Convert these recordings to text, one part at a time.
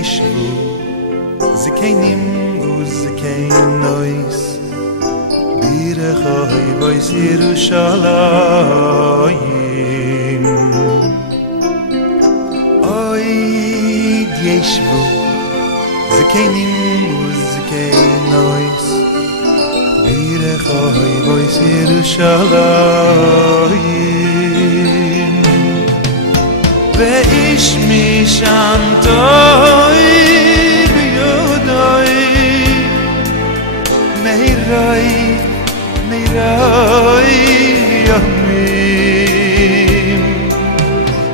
ישבו זקנים וזקנויס בירכי בויס ירושלים אוי ישבו זקנים וזקנויס בירכי בויס ירושלים ואיש משם טוי ביודוי מהירוי ימים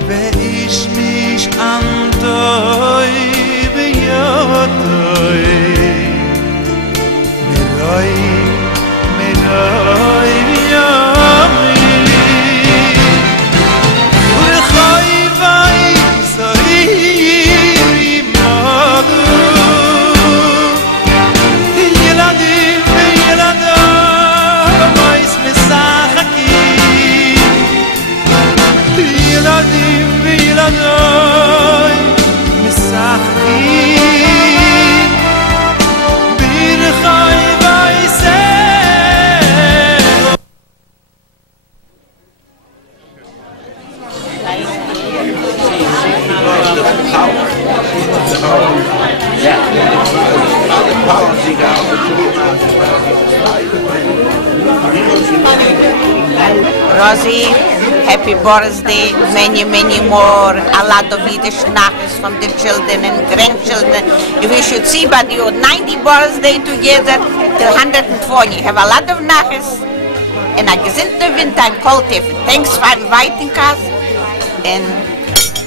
ואיש משם טוי ביודוי מהירוי Rosie, happy birthday, many more, a lot of Yiddish nachos from the children and grandchildren. If you should see about your 90 birthday together till 120, have a lot of nachos and a gesundte winter and cold tiffin. Thanks for inviting us and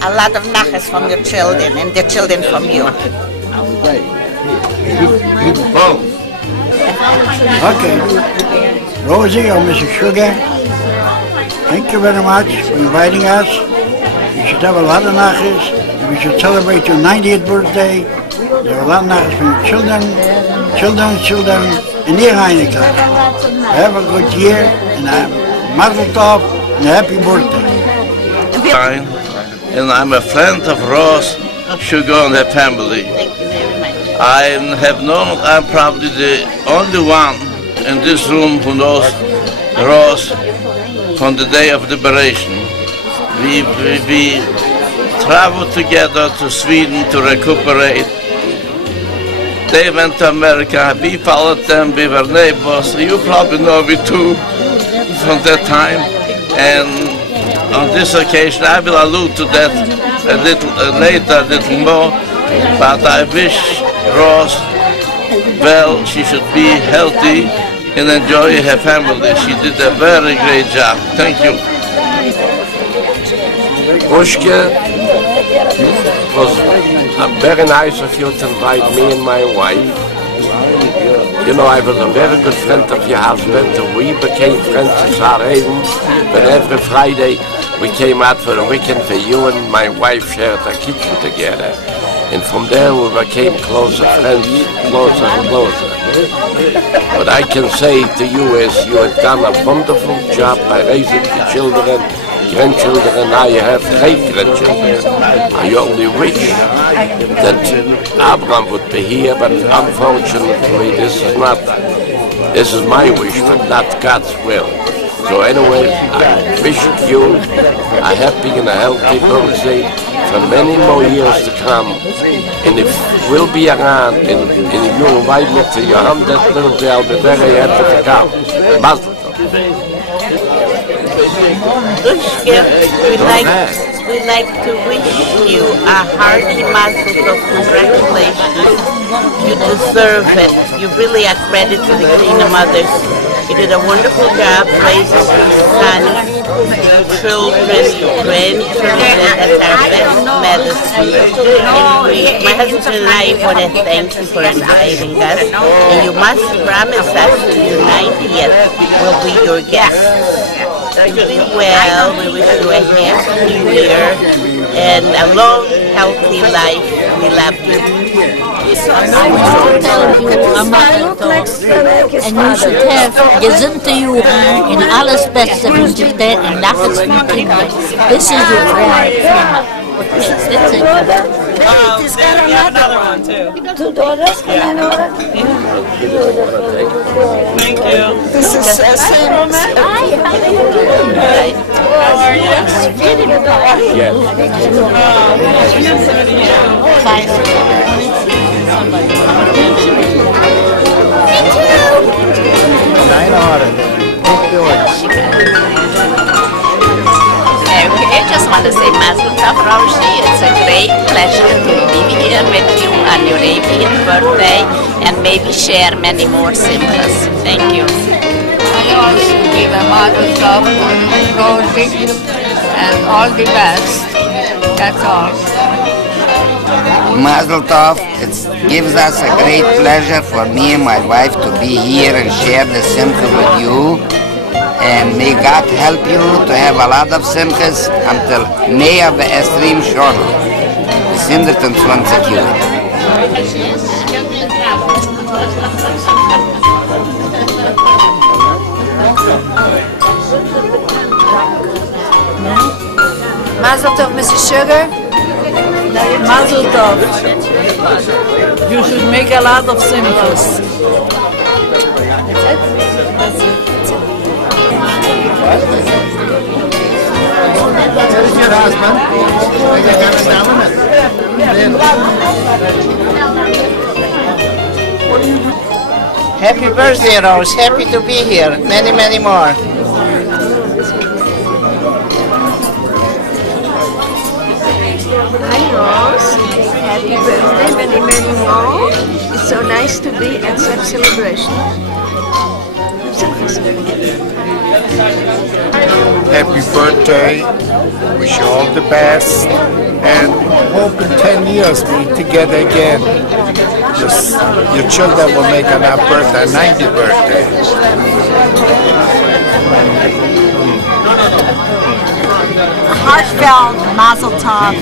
a lot of nachos from your children and the children from you. Okay. Rosie or Mrs. Sugar, thank you very much for inviting us. You should have a lot of nachos. We should celebrate your 90th birthday. There are a lot of nachos from your children, and your Heineken. Have a good year and a mazel tov and a happy birthday. Fine. And I'm a friend of Ross, Sugar and her family. I have known, I'm probably the only one in this room who knows Ross from the day of liberation. We traveled together to Sweden to recuperate. They went to America, we followed them, we were neighbors. You probably know me too from that time. And on this occasion, I will allude to that a little later, a little more. But I wish Ross well, she should be healthy and enjoy her family. She did a very great job. Thank you. Bushke, it was very nice of you to invite me and my wife. You know, I was a very good friend of your husband, and we became friends in Sarajevo. But every Friday we came out for a weekend for you and my wife shared a kitchen together. And from there we became closer friends, closer and closer. What I can say to you is you have done a wonderful job by raising the children, grandchildren, and now you have great grandchildren. I only wish that Abraham would be here, but unfortunately this is my wish, but not God's will. So anyway, I wish you a happy and a healthy birthday for many more years to come. And if we'll be around and you invite me to your 100th birthday, I'll be very happy to come. Mazel tov. We'd like to wish you a hearty mazel tov. Congratulations. You deserve it. You really are credit to the Kingdom Mothers. You did a wonderful job raising your son, children, grandchildren. That's our best medicine. And my husband and I want to thank you for inviting us. And you must promise us to your 90th will be your guests. Be well. We wish you a happy new year and a long, healthy life. We love you. I will tell you a Mazel Tov. En u should have gezonde jaren en alles beste wens ik dir en lachens van kinderen. This is your friend. That's it. He's got another one too. Two daughters and an order? Thank you. This is same. Hi, how are you doing? How are you? Okay, I just want to say Mazel Tov, Roshi. It's a great pleasure to be here with you on your 80th birthday and maybe share many more simchas. Thank you. I also give a Mazel Tov to Rosie and all the best. That's all. Mazel Tov. It gives us a great pleasure for me and my wife to be here and share the simcha with you. And may God help you to have a lot of simchas until 120 Shana. 120 Jahre. Mazel Tov, Mrs. Sugar. Mazel Tov. You should make a lot of simchas. There's your husband. Happy birthday, Rose. Happy to be here. Many, many more. Hi, Rose. Happy birthday, many, many more. It's so nice to be at such celebration. Happy birthday. Wish you all the best. And hope in 10 years we're together again. Just your children will make on our birthday, 90th birthday. Heartfelt Mazel Tov.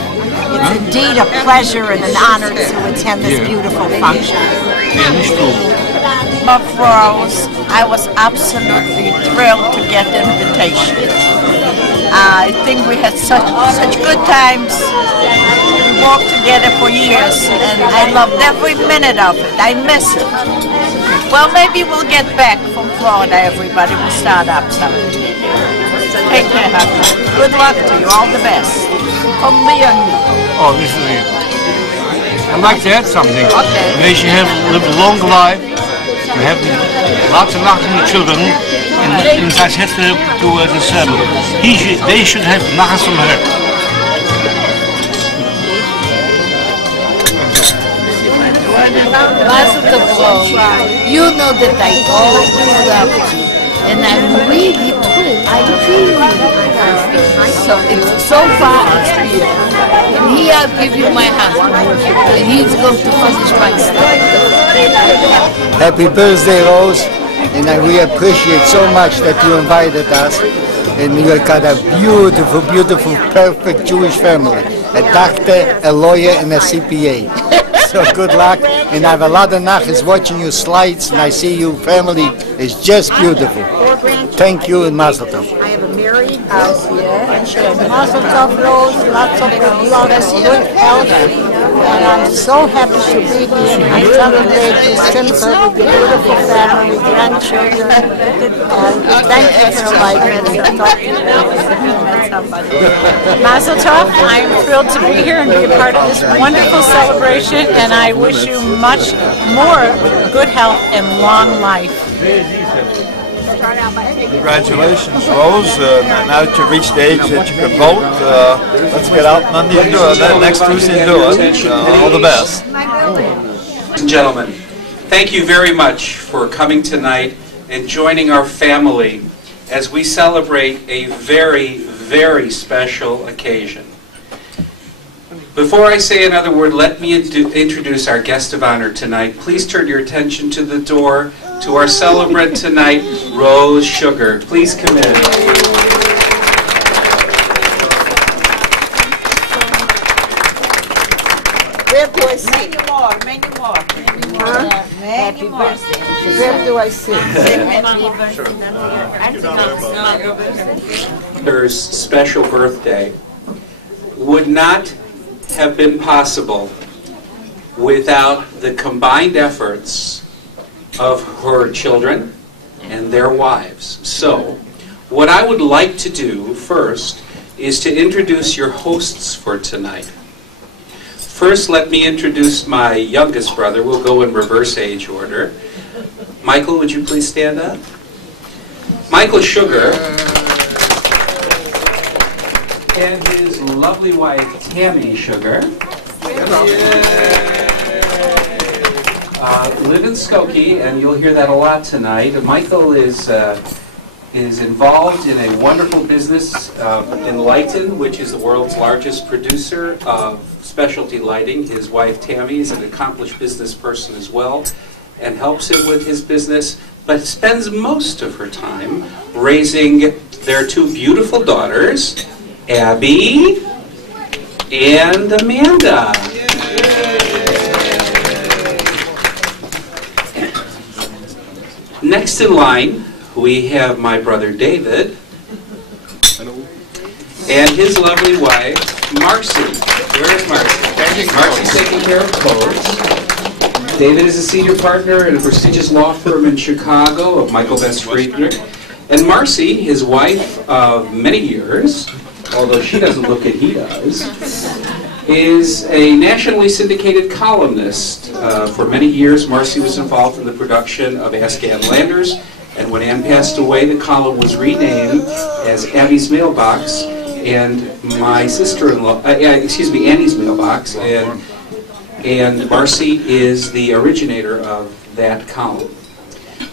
It's indeed a pleasure and an honor to attend this beautiful function. Of Rose, I was absolutely thrilled to get the invitation. I think we had such good times. We worked together for years, and I loved every minute of it. I miss it. Well, maybe we'll get back from Florida, everybody. We'll start up something. Take care, husband. Good luck to you. All the best. From me and me. Oh, this is it. I'd like to add something. Okay. May she live a long life. We have lots and lots of children, and I said to they should have nachas from her. Mazel Tov. You know that I always love you, and I'm really thrilled. I really so it's so far it's beautiful. And here I'll give you my husband, and he's going to finish my stuff. Happy birthday, Rose. And we appreciate so much that you invited us. And you got a beautiful, beautiful, perfect Jewish family. A doctor, a lawyer, and a CPA. So good luck. And I have a lot of nachas watching your slides, and I see your family is just beautiful. Thank you and Mazel Tov. I have a married house here. Mazel Tov, Rose. Lots of good luck, good health. And I'm so happy to be here. I celebrate the simcha with the beautiful family, grandchildren. And thank you for inviting me to talk to you. Mazel Tov. I'm thrilled to be here and be a part of this wonderful celebration, and I wish you much more good health and long life. Congratulations, Rose. Now that you've reached the age that you can vote, let's get out Monday and do it. Next Tuesday and do it. All the best. Ladies and gentlemen, thank you very much for coming tonight and joining our family as we celebrate a very, very special occasion. Before I say another word, let me introduce our guest of honor tonight. Please turn your attention to the door to our celebrant tonight, Rose Sugar. Please come in. Where do I sit? Many more. Huh? Happy birthday. Where do I sit? Mother's special birthday would not have been possible without the combined efforts of her children and their wives. So, what I would like to do first is to introduce your hosts for tonight. First, let me introduce my youngest brother. We'll go in reverse age order. Michael, would you please stand up? Michael Sugar and his lovely wife, Tammy Sugar, live in Skokie, and you'll hear that a lot tonight. Michael is involved in a wonderful business in Lighton, which is the world's largest producer of specialty lighting. His wife, Tammy, is an accomplished business person as well and helps him with his business, but spends most of her time raising their two beautiful daughters, Abby and Amanda. Next in line, we have my brother David and his lovely wife, Marcy. Where is Marcy? Marcy's taking care of clothes. David is a senior partner in a prestigious law firm in Chicago of Michael Best Friedrich. And Marcy, his wife of many years, although she doesn't look it, he does, is a nationally syndicated columnist. For many years, Marcy was involved in the production of Ask Ann Landers, and when Ann passed away, the column was renamed as Abby's Mailbox, and my sister-in-law, Annie's Mailbox, and Marcy is the originator of that column.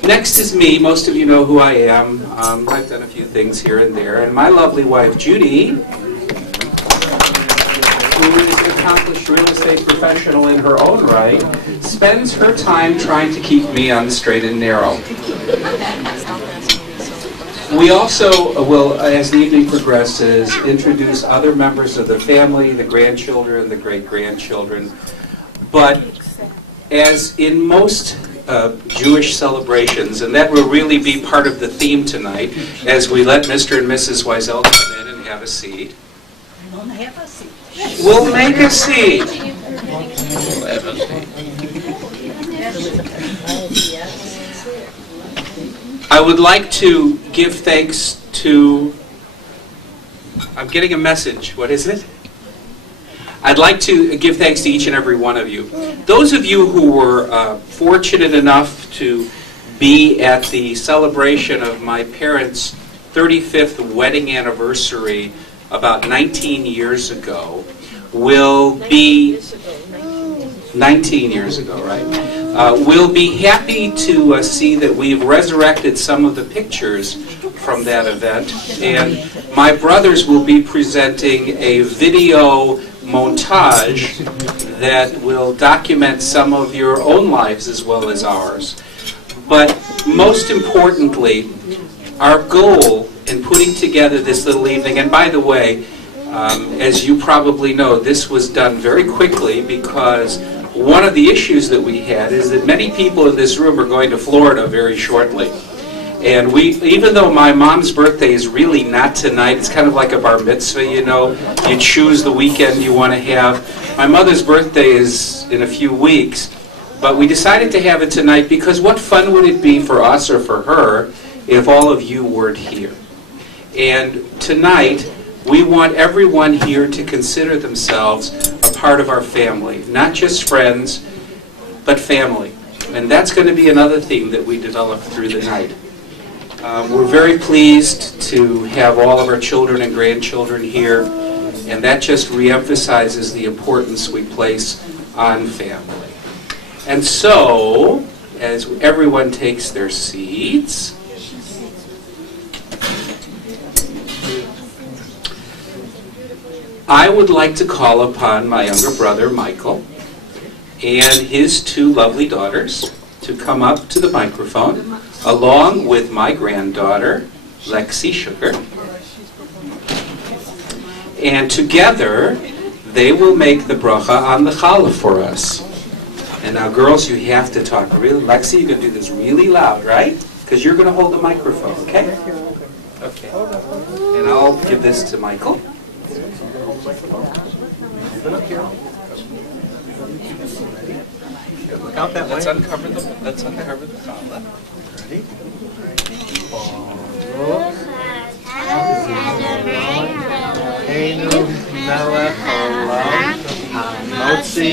Next is me. Most of you know who I am. I've done a few things here and there. And my lovely wife, Judy, who is an accomplished real estate professional in her own right, spends her time trying to keep me on the straight and narrow. We also will, as the evening progresses, introduce other members of the family, the grandchildren, the great-grandchildren. But as in most Jewish celebrations, and that will really be part of the theme tonight, as we let Mr. and Mrs. Wiesel come in and have a seat. We'll make a seat. I would like to give thanks to, I'm getting a message, what is it? I'd like to give thanks to each and every one of you. Those of you who were fortunate enough to be at the celebration of my parents' 35th wedding anniversary about 19 years ago will be 19 years ago, right? We'll be happy to see that we've resurrected some of the pictures from that event, and my brothers will be presenting a video montage that will document some of your own lives as well as ours. But most importantly, our goal in putting together this little evening, and by the way, as you probably know, this was done very quickly because one of the issues that we had is that many people in this room are going to Florida very shortly. And even though my mom's birthday is really not tonight, it's kind of like a bar mitzvah, you know. You choose the weekend you want to have. My mother's birthday is in a few weeks, but we decided to have it tonight because what fun would it be for us or for her if all of you weren't here? And tonight, we want everyone here to consider themselves a part of our family. Not just friends, but family. And that's going to be another theme that we develop through the night. We're very pleased to have all of our children and grandchildren here, and that just reemphasizes the importance we place on family. And so, as everyone takes their seats, I would like to call upon my younger brother, Michael, and his two lovely daughters to come up to the microphone, along with my granddaughter, Lexi Sugar. And together, they will make the bracha on the challah for us. And now, girls, you have to talk really. Lexi, you're going to do this really loud, right? Because you're going to hold the microphone, okay? Okay. And I'll give this to Michael. Count that way. Let's uncover the challah. Ready? Einu melech haolam hamotzi.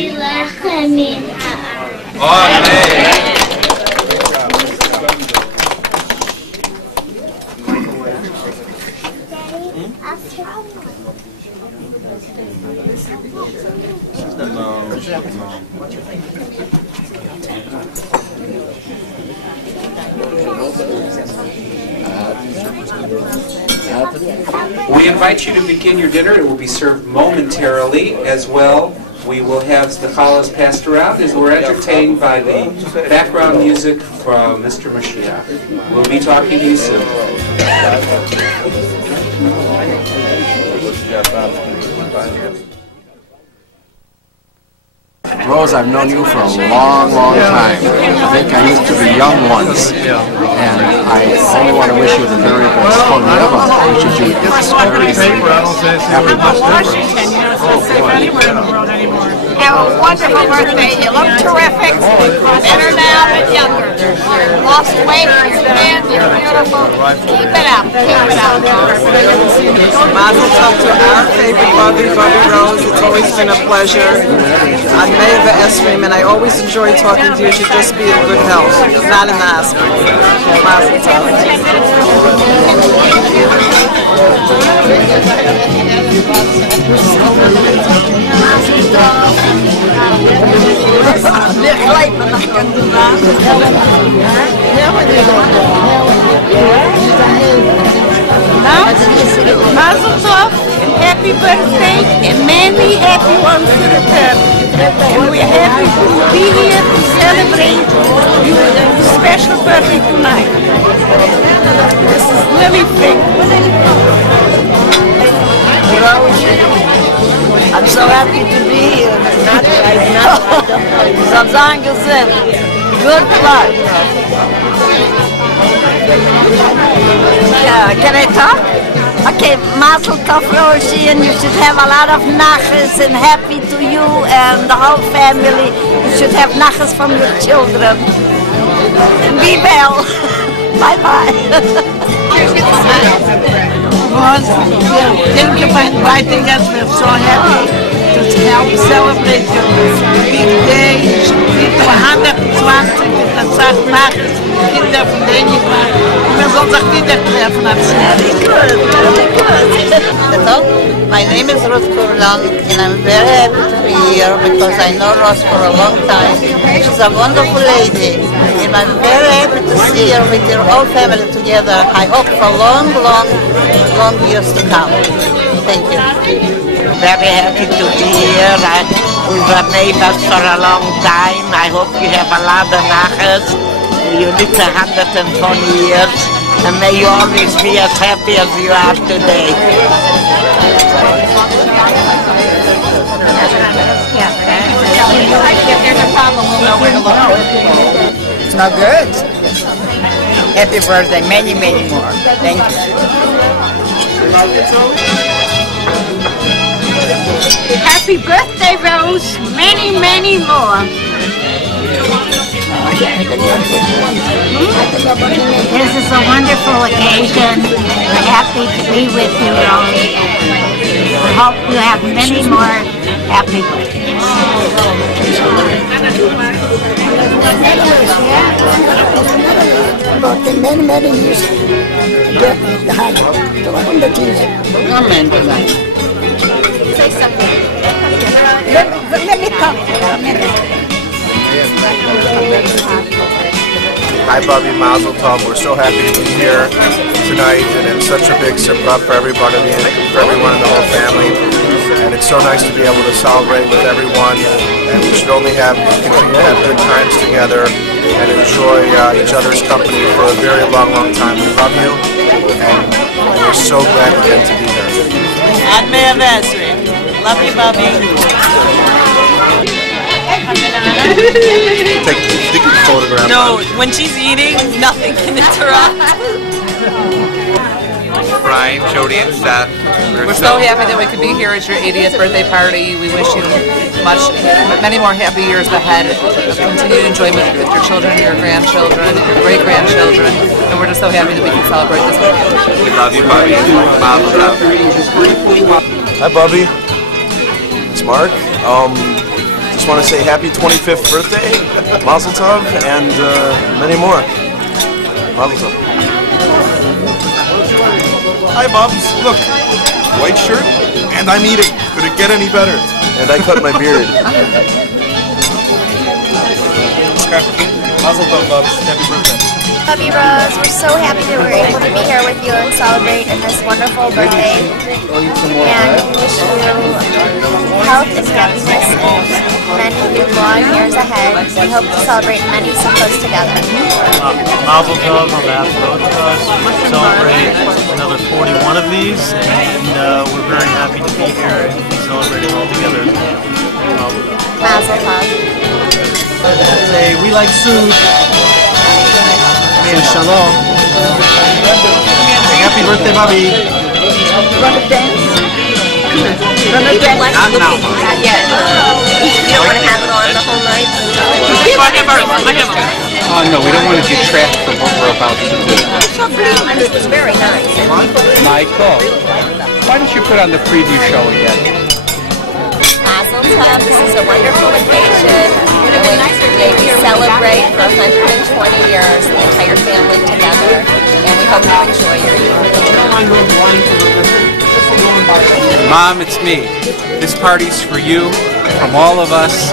We invite you to begin your dinner. It will be served momentarily as well. We will have the challahs passed around as we're entertained by the background music from Mr. Mashiach. We'll be talking to you soon. Rose, I've known you for a long, long time. I think I used to be young once. And I only want to wish you the very best. Well, never wishes you the very, very best. Happy Washington, you know, it's not safe anywhere in the world anymore. Have a wonderful birthday. You look terrific. Better now than younger. Lost weight, you're thin, you're beautiful. Keep it up. Keep it up. Mazel tov to our favorite Bubbe Rose. It's always been a pleasure. I'm Meva Esrim, and I always enjoy talking to you. You should just be in good health, not in the hospital. Mazel tov. Mazel tov and happy birthday and many happy ones to return. And we're happy to be here to celebrate your special birthday tonight. This is Lily Fink. I'm so happy to be here. Not right now. Zamzan Gazim. Good luck. Can I talk? Okay, Mazel Tov Roshi, and you should have a lot of nachas and happy to you and the whole family. You should have nachas from your children. And be well. Bye-bye. Thank you for inviting us. We're so happy to help celebrate your big day. Mit 120 mit der Zeit Nachricht Kinder von denen war. Wir sollen sich wieder treffen. Very good. Hello, my name is Ruth Kurlan, and I'm very happy to be here because I know Ross for a long time. She's a wonderful lady, and I'm very happy to see her with your whole family together. I hope for long, long, long years to come. Thank you. Very happy to be here. We were neighbors for a long time. I hope you have a lot of nachas. You live 120 years, and may you always be as happy as you are today. If there's a problem, we'll know where to look. It's not good. Happy birthday, many, many more. Thank you. Happy birthday, Rose. Many, many more. This is a wonderful occasion. We're happy to be with you, Rose. We hope you have many more happy birthdays. About the many, many years. Amen. Say something. Let me talk for a minute. Hi, Bubbe, Mazel Tov. We're so happy to be here tonight, and it's such a big simcha for everybody, for everyone in the whole family. And it's so nice to be able to celebrate with everyone. And we should only continue to have good times together and enjoy each other's company for a very long, long time. We love you, and we're so glad we get to be here. And Meva Esrim. Love you, Bubby. Take a photograph. No, when she's eating, nothing can interrupt. Brian, Jody, and Seth. We're so happy that we could be here at your 80th birthday party. We wish you many more happy years ahead of continued enjoyment with your children, your grandchildren, your great-grandchildren, and we're just so happy that we can celebrate this with you. We love you, Bubby. Mazel tov. Hi, Bubby. It's Mark. Just want to say happy 25th birthday, Mazel tov, and many more. Mazel tov. Hi, Bubs. Look, white shirt, and I'm eating. Could it get any better? And I cut my beard. Okay. Mazel tov, Bubs. Happy birthday. Bubby Rose, we're so happy that we're able to be here with you and celebrate in this wonderful birthday. And we wish you health and happiness and many long years ahead. We hope to celebrate many Simchas together. Mazel tov on behalf of both of us. Celebrate another 41 of these, and we're very happy to be here and be celebrating all together. Mazel tov. Hey, we like soup. Shalom. Happy birthday, Bobby. Want to dance? Not now. Not yet. You don't want to have it on the whole night? Oh, no, we don't want to detract from what we're about to do. This was very nice. Michael, why don't you put on the preview show again? Mazel tov. This is a wonderful occasion. We celebrate for 120 years, the entire family together, and we hope you enjoy your year. Mom, it's me. This party's for you, from all of us.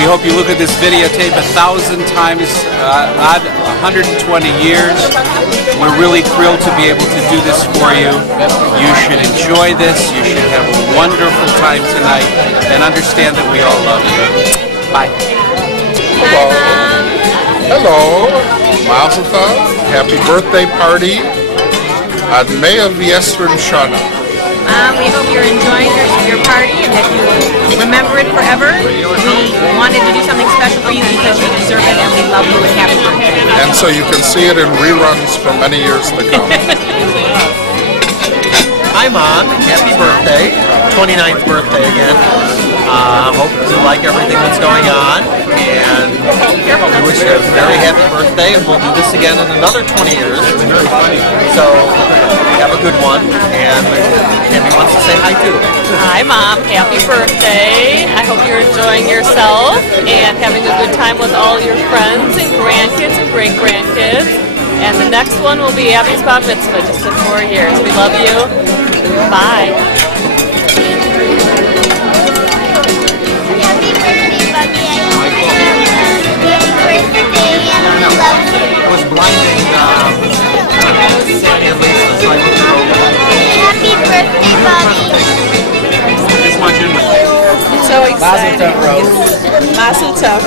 We hope you look at this videotape 1,000 times, 120 years. We're really thrilled to be able to do this for you. You should enjoy this. You should have a wonderful time tonight, and understand that we all love you. Bye. Hello. Hello. Mazel tov. Happy birthday party. Ad Mea V'Esrim Shana. We hope you're enjoying your party and that you remember it forever. We wanted to do something special for you because you deserve it, and we love you and happy birthday. And so you can see it in reruns for many years to come. Hi, Mom. Happy birthday. 29th birthday again. Hope you like everything that's going on, and we wish you a very happy birthday, and we'll do this again in another 20 years. So, have a good one, and Tammy wants to say hi too. Hi, Mom. Happy birthday. I hope you're enjoying yourself and having a good time with all your friends and grandkids and great-grandkids. And the next one will be Abby's Bar Mitzvah, just in 4 years. We love you. Bye. I was blinding Sandy and Lisa, so I looked her over. Happy birthday, Bobby. This much in So exciting. Mazel tov, Rose. Mazel tov.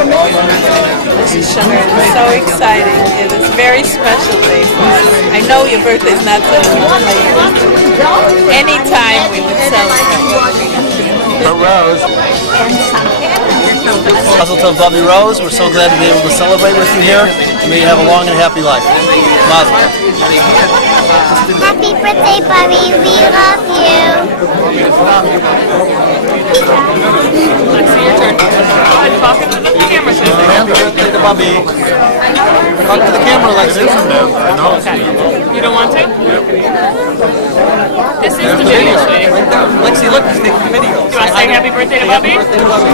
This is Summer. It's so exciting. It is a very special day for us. I know your birthday's not so much later. Anytime we would celebrate. For Rose. Mazel tov, Bobby Rose. We're so glad to be able to celebrate with you here. May you have a long and happy life. Mazel tov. Happy birthday, Bobby. We love you. Lexi, your turn. Talking to the camera. Happy birthday to Bobby. Talk to the camera, Lexi. Okay. You don't want to? This is the video, sweetie. Right there. Lexi, look, it's the video. Do you want to say happy birthday to Bubby? Happy birthday to Bobby.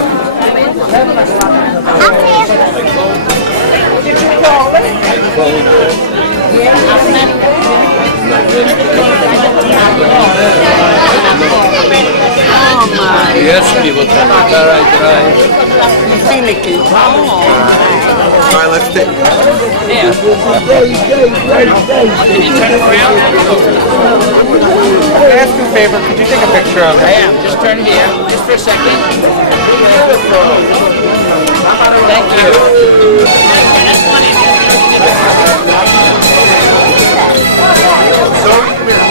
Yes, people. Right. Finicky. All right, let's take. Yeah. Can you turn it around? Can I ask you a favor? Could you take a picture of it? I am. Just turn here, just for a second. Thank you. That's funny. Zoe, come here.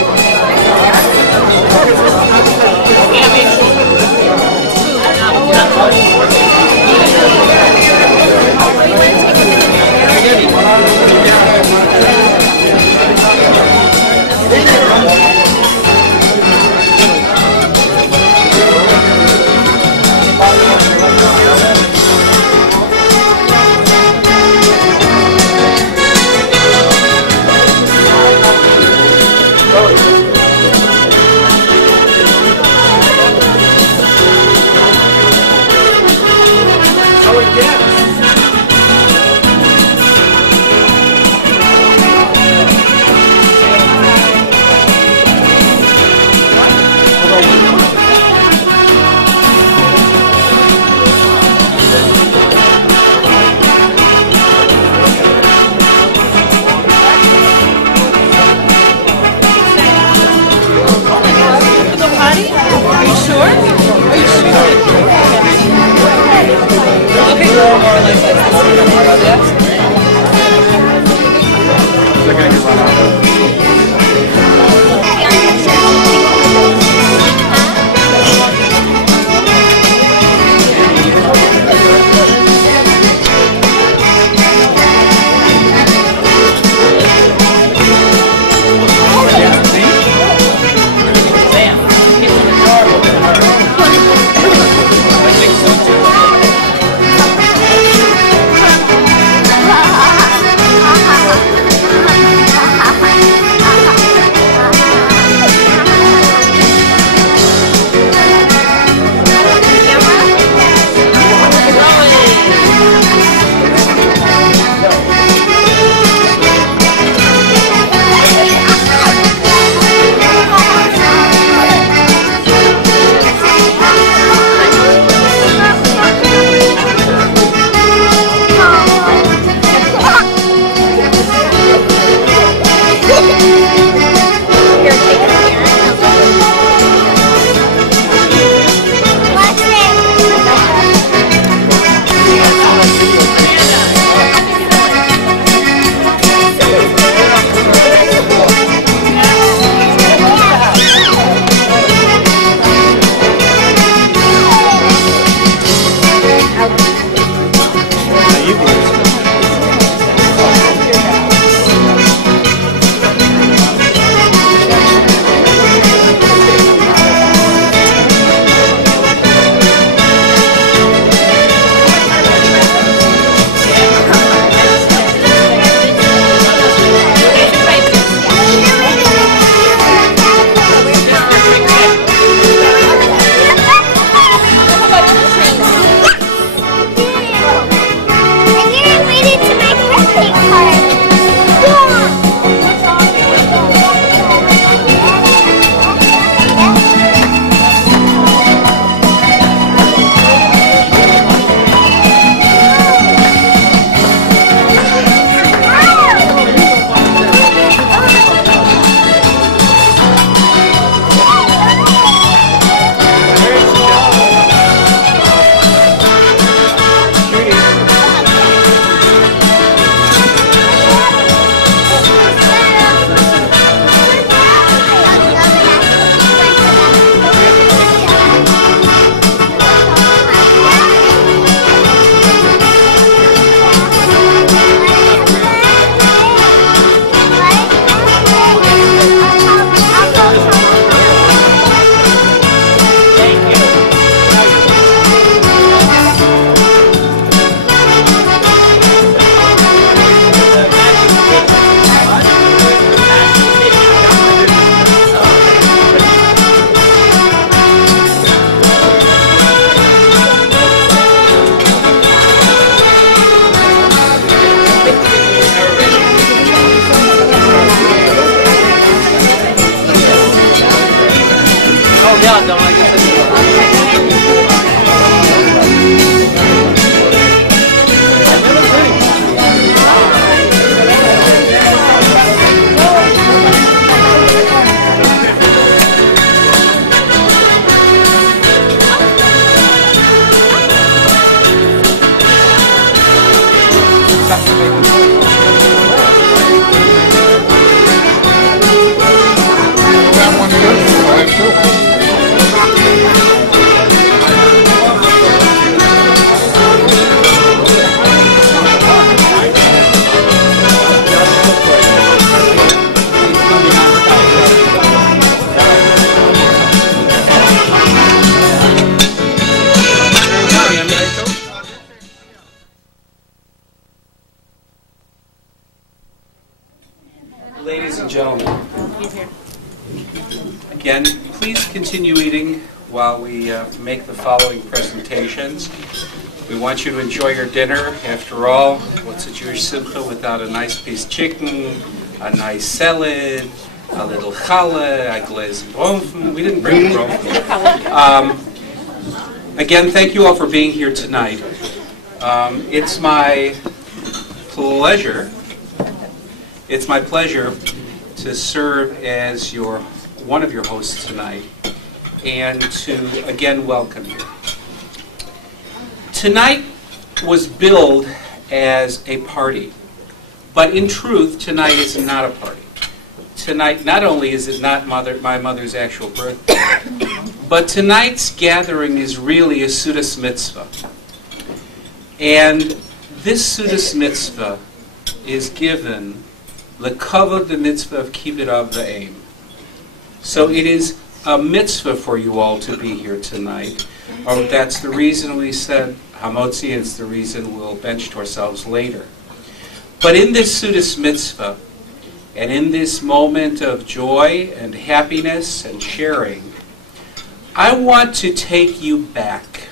Yeah, tour? Ladies and gentlemen, again, please continue eating while we make the following presentations. We want you to enjoy your dinner. After all, what's a Jewish simcha without a nice piece of chicken, a nice salad, a little challah, a glaze of bromfen. We didn't bring bromfen. Again, thank you all for being here tonight. It's my pleasure to serve as one of your hosts tonight. and to again welcome you. Tonight was billed as a party, but in truth, tonight is not a party. Tonight, not only is it not my mother's actual birthday, but tonight's gathering is really a Sudas Mitzvah. And this Sudas Mitzvah is given the kavod, the mitzvah of kibbud av v'aim. So it is a mitzvah for you all to be here tonight. That's the reason we said Hamotzi, and it's the reason we'll bench to ourselves later. But in this Sudas Mitzvah, and in this moment of joy and happiness and sharing, I want to take you back.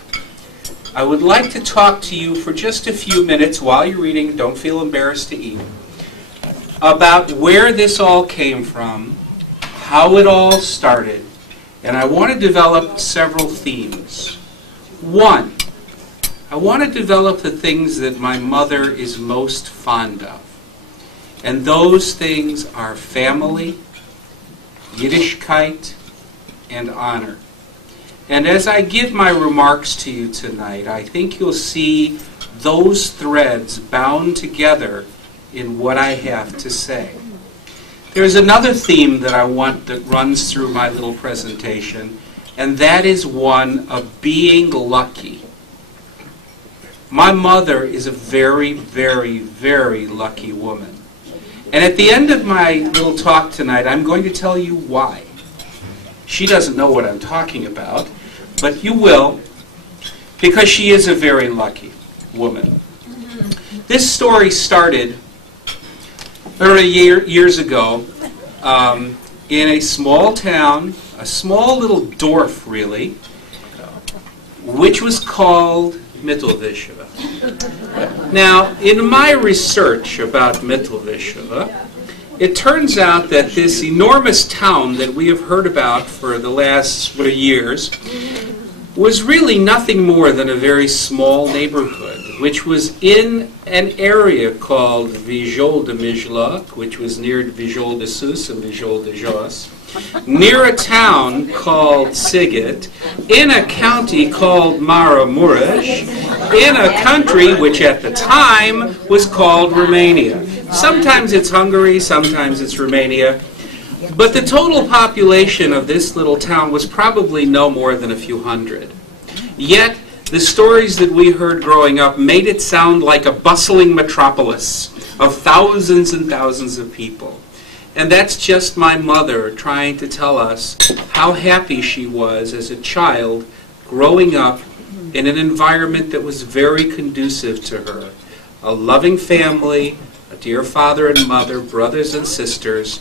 I would like to talk to you for just a few minutes while you're reading, don't feel embarrassed to eat, about where this all came from, how it all started, and I want to develop several themes. One, I want to develop the things that my mother is most fond of. And those things are family, Yiddishkeit, and honor. And as I give my remarks to you tonight, I think you'll see those threads bound together in what I have to say. There's another theme that I want that runs through my little presentation, and that is one of being lucky. My mother is a very, very, very lucky woman. And at the end of my little talk tonight, I'm going to tell you why. She doesn't know what I'm talking about, but you will, because she is a very lucky woman. This story started 30 years ago in a small town, a small little dorf really, which was called Mittelwischiva. Now, in my research about Mittelwischiva, it turns out that this enormous town that we have heard about for the last years was really nothing more than a very small neighborhood, which was in an area called Vijol de Mijlok, which was near Vijol de Sus and Vijol de Jos, near a town called Sighet, in a county called Maramuresh, in a country which at the time was called Romania. Sometimes it's Hungary, sometimes it's Romania, but the total population of this little town was probably no more than a few hundred. Yet, the stories that we heard growing up made it sound like a bustling metropolis of thousands and thousands of people. And that's just my mother trying to tell us how happy she was as a child growing up in an environment that was very conducive to her. A loving family, a dear father and mother, brothers and sisters,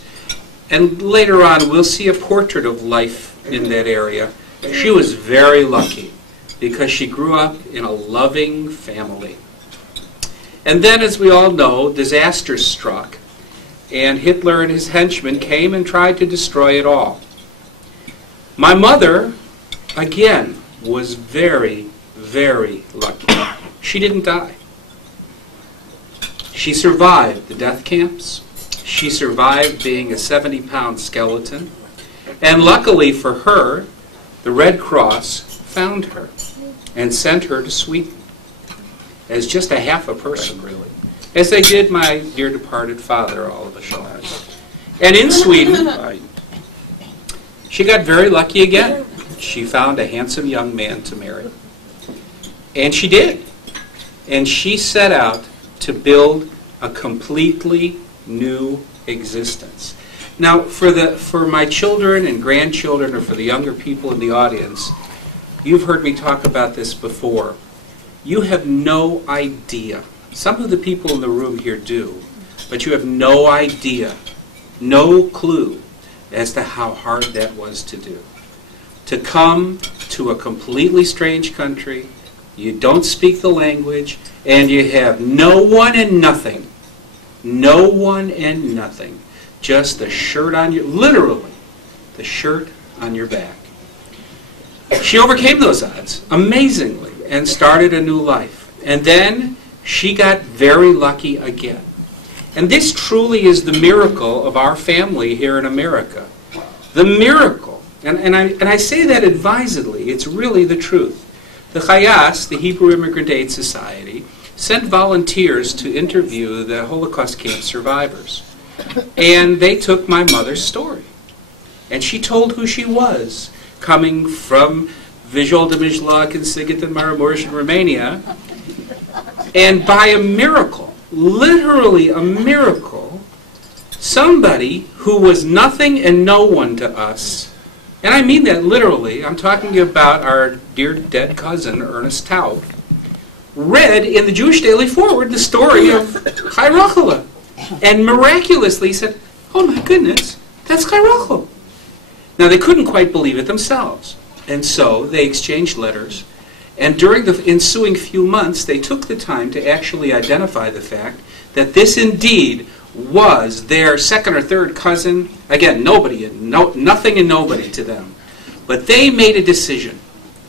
and later on we'll see a portrait of life in that area. She was very lucky because she grew up in a loving family. And then, as we all know, disaster struck, and Hitler and his henchmen came and tried to destroy it all. My mother, again, was very, very lucky. She didn't die. She survived the death camps. She survived being a 70-pound skeleton. And luckily for her, the Red Cross found her and sent her to Sweden as just a half a person, really, as they did my dear departed father, all of a sudden. And in Sweden, she got very lucky again. She found a handsome young man to marry. And she did. And she set out to build a completely new existence. Now, for my children and grandchildren, or for the younger people in the audience, you've heard me talk about this before. You have no idea. Some of the people in the room here do, but you have no idea, no clue as to how hard that was to do. To come to a completely strange country, you don't speak the language, and you have no one and nothing. No one and nothing. Just the shirt on your, literally, the shirt on your back. She overcame those odds, amazingly, and started a new life. And then she got very lucky again. And this truly is the miracle of our family here in America. The miracle And I say that advisedly. It's really the truth. The Chayas, the Hebrew Immigrant Aid Society, sent volunteers to interview the Holocaust camp survivors. And they took my mother's story. And she told who she was, coming from Vizhol de Mijlac and Sighet and Maramuresh in Romania. And by a miracle, literally a miracle, somebody who was nothing and no one to us, and I mean that literally, I'm talking about our dear dead cousin, Ernest Taub, read in the Jewish Daily Forward the story of Chai Rachel, and miraculously said, oh my goodness, that's Chai Rachel. Now they couldn't quite believe it themselves, and so they exchanged letters, and during the ensuing few months they took the time to actually identify the fact that this indeed was their second or third cousin. Again, nobody, nothing and nobody to them. But they made a decision,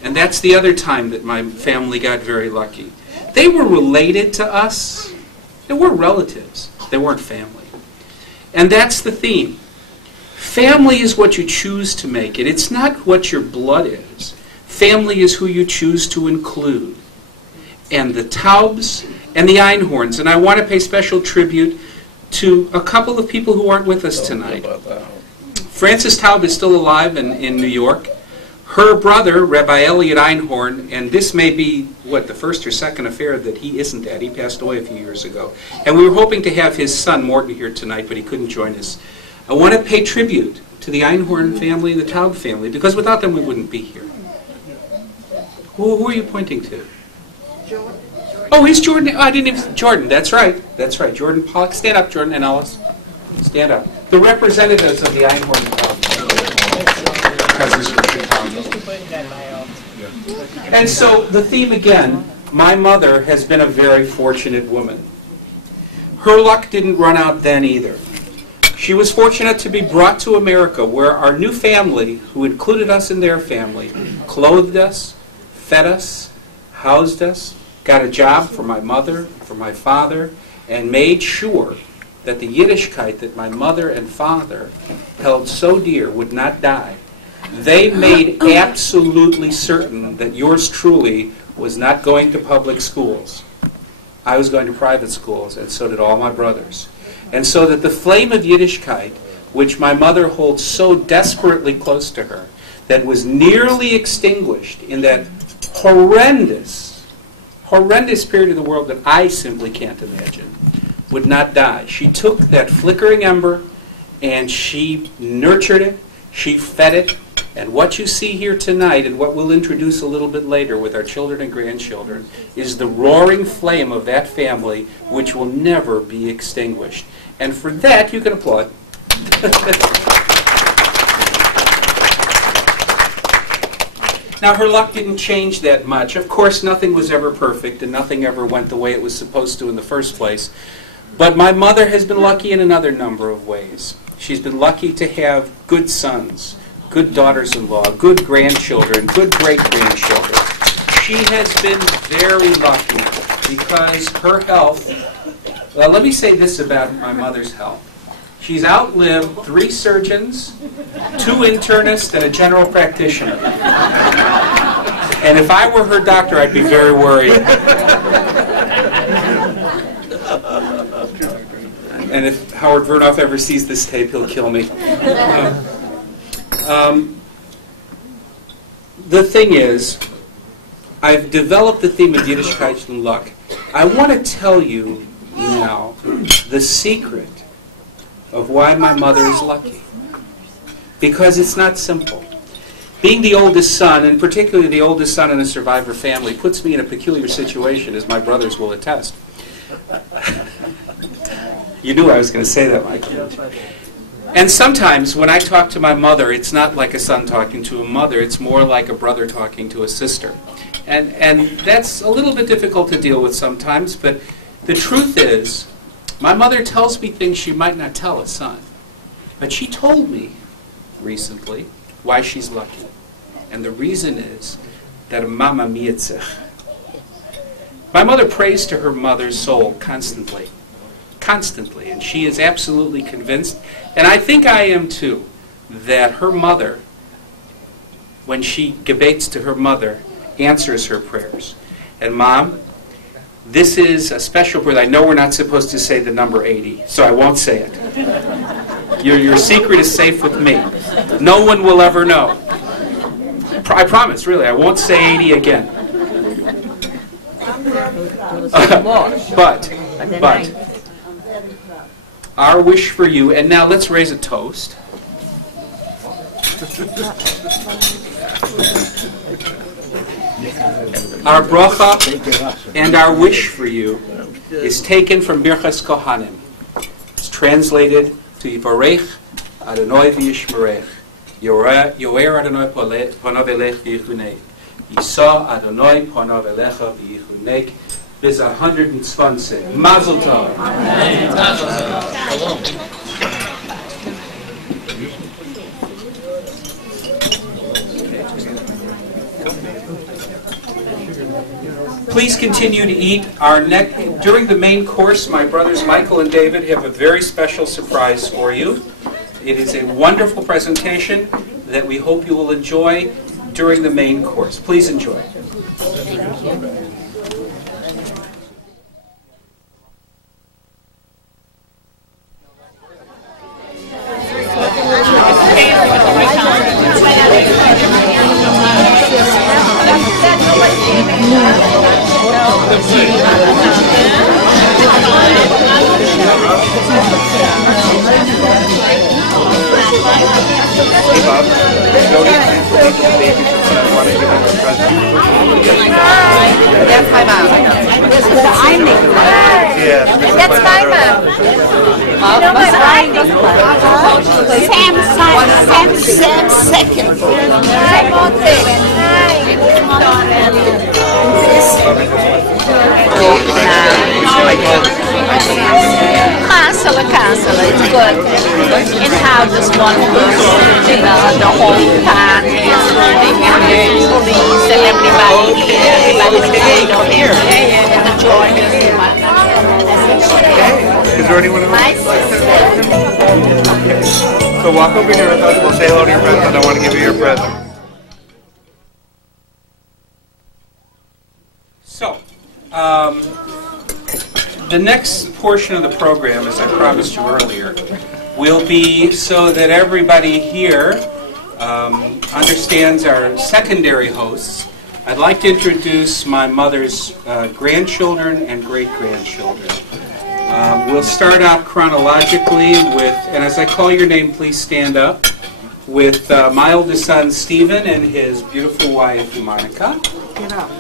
and that's the other time that my family got very lucky. They were related to us. They were relatives. They weren't family. And that's the theme. Family is what you choose to make it. It's not what your blood is. Family is who you choose to include. And the Taubes and the Einhorns. And I want to pay special tribute to a couple of people who aren't with us tonight. Frances Taub is still alive in New York. Her brother, Rabbi Elliot Einhorn, and this may be, what, the first or second affair that he isn't at. He passed away a few years ago. And we were hoping to have his son, Morton, here tonight, but he couldn't join us. I want to pay tribute to the Einhorn family and the Taub family, because without them we wouldn't be here. Who are you pointing to? Oh, he's Jordan. Oh, I didn't even... Jordan, that's right. That's right. Jordan Pollock. Stand up, Jordan and Ellis. Stand up. The representatives of the Einhorn Taub. And so the theme again, my mother has been a very fortunate woman. Her luck didn't run out then either. She was fortunate to be brought to America, where our new family, who included us in their family, clothed us, fed us, housed us, got a job for my mother, for my father, and made sure that the Yiddishkeit that my mother and father held so dear would not die. They made absolutely certain that yours truly was not going to public schools. I was going to private schools, and so did all my brothers. And so that the flame of Yiddishkeit, which my mother holds so desperately close to her, that was nearly extinguished in that horrendous period of the world that I simply can't imagine, would not die. She took that flickering ember and she nurtured it, she fed it, and what you see here tonight and what we'll introduce a little bit later with our children and grandchildren is the roaring flame of that family which will never be extinguished. And for that you can applaud. Now, her luck didn't change that much. Of course, nothing was ever perfect, and nothing ever went the way it was supposed to in the first place. But my mother has been lucky in another number of ways. She's been lucky to have good sons, good daughters-in-law, good grandchildren, good great-grandchildren. She has been very lucky because her health... Well, let me say this about my mother's health. She's outlived 3 surgeons, 2 internists, and a general practitioner. And if I were her doctor, I'd be very worried. And if Howard Vernoff ever sees this tape, he'll kill me. The thing is, I've developed the theme of Yiddishkeit and luck. I want to tell you now the secret of why my mother is lucky. Because it's not simple. Being the oldest son, and particularly the oldest son in a survivor family, puts me in a peculiar situation, as my brothers will attest. You knew I was going to say that, Michael. And sometimes when I talk to my mother, it's not like a son talking to a mother, it's more like a brother talking to a sister. And that's a little bit difficult to deal with sometimes, but the truth is, my mother tells me things she might not tell a son. But she told me recently why she's lucky. And the reason is that a mama mietzich. My mother prays to her mother's soul constantly. Constantly. And she is absolutely convinced, and I think I am too, that her mother when she gebates to her mother, answers her prayers. And Mom, this is a special prayer. I know we're not supposed to say the number 80, so I won't say it. Your secret is safe with me. No one will ever know. I promise, really, I won't say 80 again. But, our wish for you, and now let's raise a toast. Our bracha and our wish for you is taken from Birchas Kohanim. It's translated to Yivarech Adonai v'yishmerech, Yoer Adonai ponav elech v'yichunei, Yisa Adonai ponav elecha v'yichunei. Bis 120. Mazel tov. Please continue to eat. During the main course, my brothers Michael and David have a very special surprise for you. It is a wonderful presentation that we hope you will enjoy during the main course. Please enjoy. Hey Bob, That's my mom. That's my mom. Sam second. Castle, it's good. And how this one person, the whole party is running and the police and everybody's here. And the joy is is there anyone else? My sister. So walk over here with us, we'll say hello to your friends, and I want to give you your present. So, the next portion of the program, as I promised you earlier, will be so that everybody here understands our secondary hosts. I'd like to introduce my mother's grandchildren and great-grandchildren. We'll start out chronologically with, and as I call your name, please stand up, with my oldest son, Stephen, and his beautiful wife, Monica. Get up.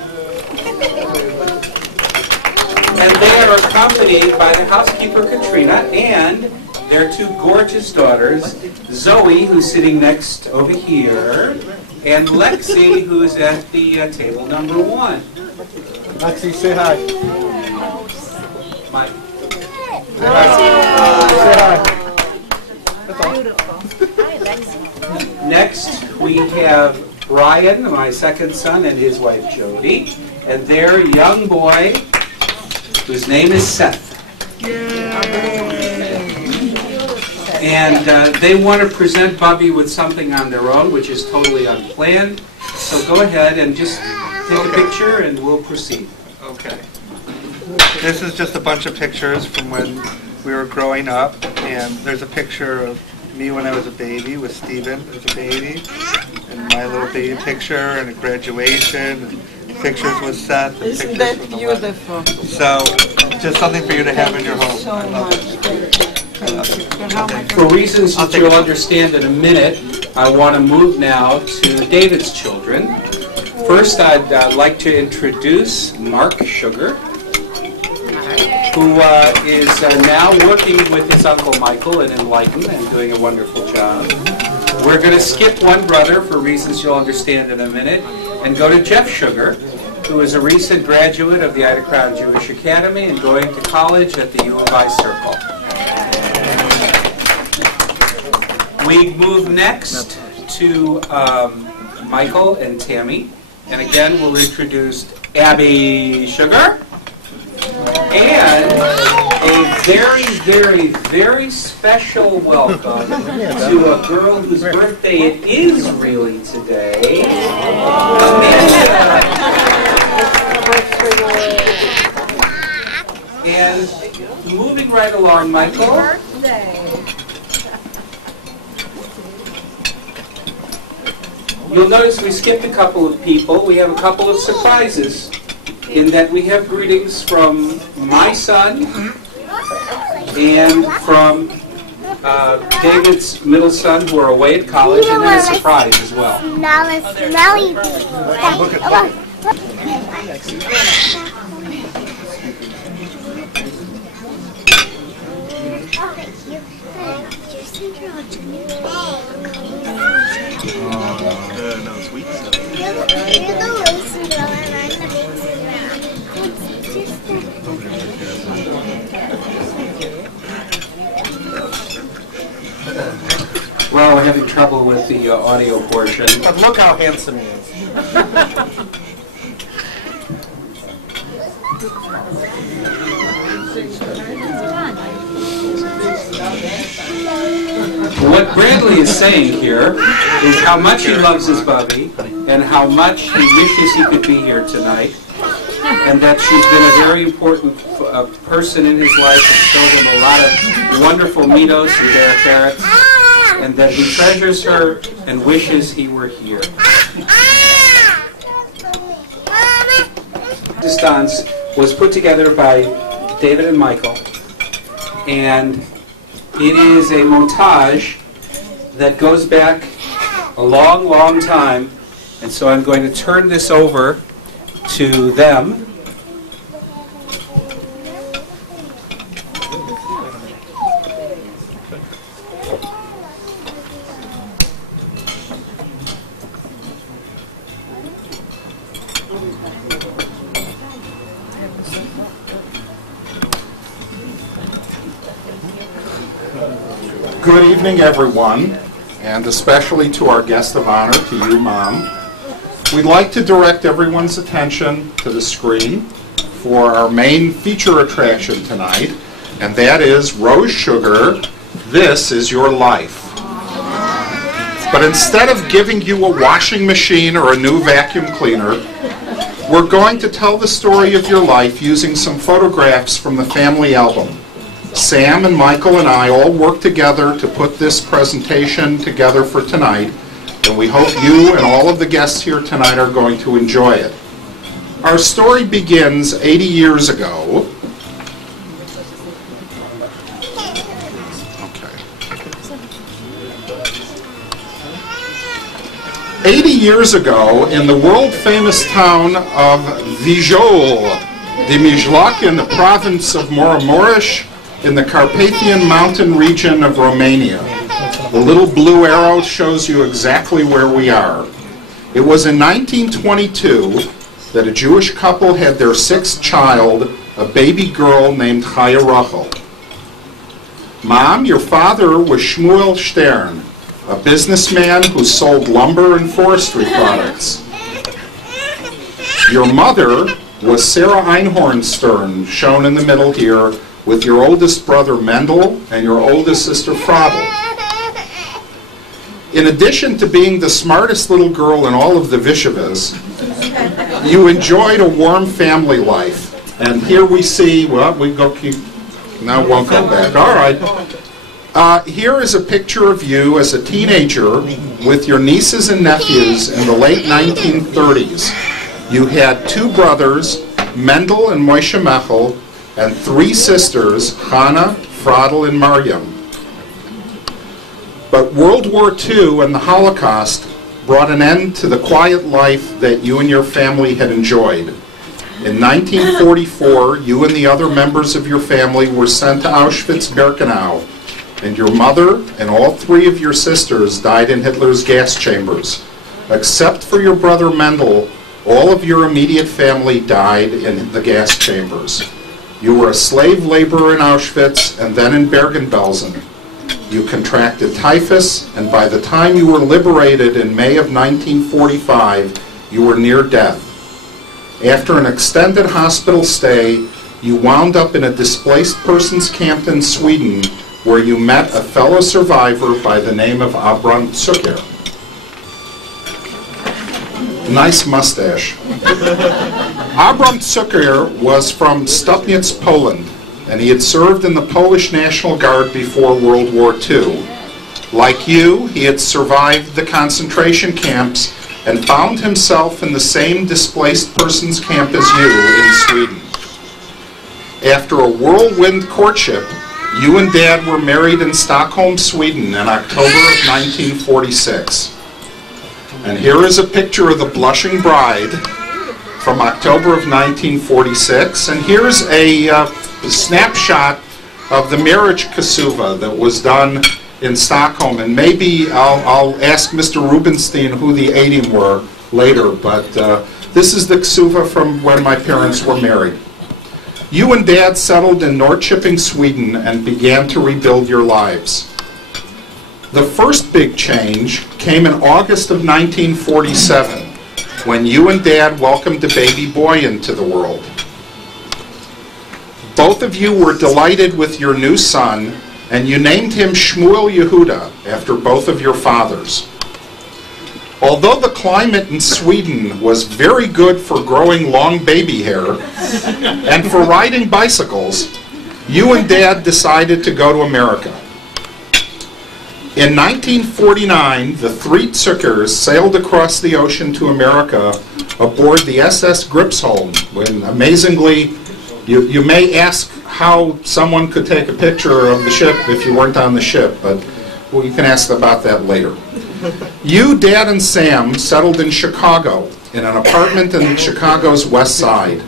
And they are accompanied by the housekeeper, Katrina, and their two gorgeous daughters, Zoe, who's sitting next over here, and Lexi, who's at the table number 1. Lexi, say hi. Mike. Say hi. Next, we have Brian, my second son, and his wife, Jody, and their young boy, whose name is Seth. And they want to present Bubby with something on their own, which is totally unplanned. So go ahead and just take a picture and we'll proceed. Okay. This is just a bunch of pictures from when we were growing up. And there's a picture of me when I was a baby with Steven as a baby. And my little baby picture and a graduation. And pictures with Seth. And Isn't pictures that with the beautiful? So, just something for you to have in your home. So I love it. For reasons that you'll understand in a minute, I want to move now to David's children. First, I'd like to introduce Mark Sugar, who is now working with his Uncle Michael in Enlighten and doing a wonderful job. We're going to skip one brother for reasons you'll understand in a minute and go to Jeff Sugar, who is a recent graduate of the Ida Crown Jewish Academy and going to college at the U of I Circle. We move next to Michael and Tammy, and again we'll introduce Abby Sugar and a very, very, very special welcome to a girl whose birthday it is really today. And moving right along, Michael. You'll notice we skipped a couple of people. We have a couple of surprises in that we have greetings from my son and from David's middle son who are away at college, and then a surprise as well. Smelly No, sweet stuff. You're the little Cinderella and I'm the big Cinderella. Well, we're having trouble with the audio portion. But look how handsome he is. What Bradley is saying here is how much he loves his Bubby and how much he wishes he could be here tonight, and that she's been a very important person in his life and showed him a lot of wonderful meadows and bear carrots, and that he treasures her and wishes he were here. This dance was put together by David and Michael, and it is a montage that goes back a long, long time, and so I'm going to turn this over to them. Good evening, everyone, and especially to our guest of honor, to you, Mom. We'd like to direct everyone's attention to the screen for our main feature attraction tonight, and that is Rose Sugar, This Is Your Life. But instead of giving you a washing machine or a new vacuum cleaner, we're going to tell the story of your life using some photographs from the family album. Sam and Michael and I all worked together to put this presentation together for tonight, and we hope you and all of the guests here tonight are going to enjoy it. Our story begins 80 years ago. 80 years ago, in the world-famous town of Vijol, de Mijloc, in the province of Maramuresh, in the Carpathian mountain region of Romania. The little blue arrow shows you exactly where we are. It was in 1922 that a Jewish couple had their sixth child, a baby girl named Chaya Rachel. Mom, your father was Shmuel Stern, a businessman who sold lumber and forestry products. Your mother was Sarah Einhorn Stern, shown in the middle here, with your oldest brother Mendel and your oldest sister Frabel. In addition to being the smartest little girl in all of the Vishevas, you enjoyed a warm family life. And here we see, well, we go keep, now won't go back. All right. Here is a picture of you as a teenager with your nieces and nephews in the late 1930s. You had two brothers, Mendel and Moshe Mechel, and three sisters, Hannah, Fradel, and Maryam. But World War II and the Holocaust brought an end to the quiet life that you and your family had enjoyed. In 1944, you and the other members of your family were sent to Auschwitz-Birkenau, and your mother and all three of your sisters died in Hitler's gas chambers. Except for your brother Mendel, all of your immediate family died in the gas chambers. You were a slave laborer in Auschwitz and then in Bergen-Belsen. You contracted typhus, and by the time you were liberated in May of 1945, you were near death. After an extended hospital stay, you wound up in a displaced persons camp in Sweden where you met a fellow survivor by the name of Abram Zucker. Nice mustache. Abram Zucker was from Stupnitz, Poland, and he had served in the Polish National Guard before World War II. Like you, he had survived the concentration camps and found himself in the same displaced persons camp as you in Sweden. After a whirlwind courtship, you and Dad were married in Stockholm, Sweden in October of 1946. And here is a picture of the blushing bride from October of 1946. And here's a snapshot of the marriage kasuva that was done in Stockholm. And maybe I'll ask Mr. Rubenstein who the 80 were later, but this is the kasuva from when my parents were married. You and Dad settled in Norrköping, Sweden, and began to rebuild your lives. The first big change came in August of 1947, when you and Dad welcomed a baby boy into the world. Both of you were delighted with your new son, and you named him Shmuel Yehuda, after both of your fathers. Although the climate in Sweden was very good for growing long baby hair and for riding bicycles, you and Dad decided to go to America. In 1949, the three Zuckers sailed across the ocean to America aboard the SS Gripsholm, when amazingly, you may ask how someone could take a picture of the ship if you weren't on the ship, but well, you can ask about that later. You, Dad, and Sam settled in Chicago, in an apartment in Chicago's West Side.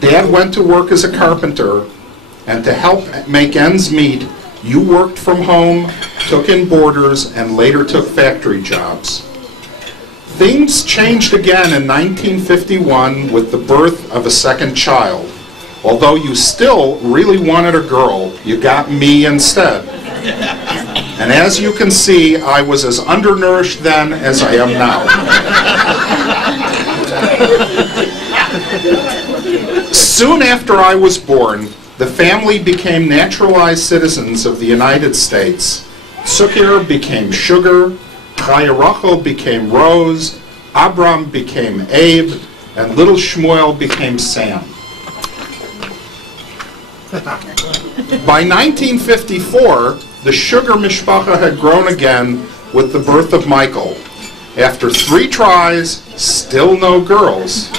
Dad went to work as a carpenter, and to help make ends meet, you worked from home, took in boarders, and later took factory jobs. Things changed again in 1951 with the birth of a second child. Although you still really wanted a girl, you got me instead. And as you can see, I was as undernourished then as I am now. Soon after I was born, the family became naturalized citizens of the United States. Zucker became Sugar, Chaya Rachel became Rose, Abram became Abe, and little Shmuel became Sam. By 1954, the Sugar Mishpacha had grown again with the birth of Michael. After 3 tries, still no girls.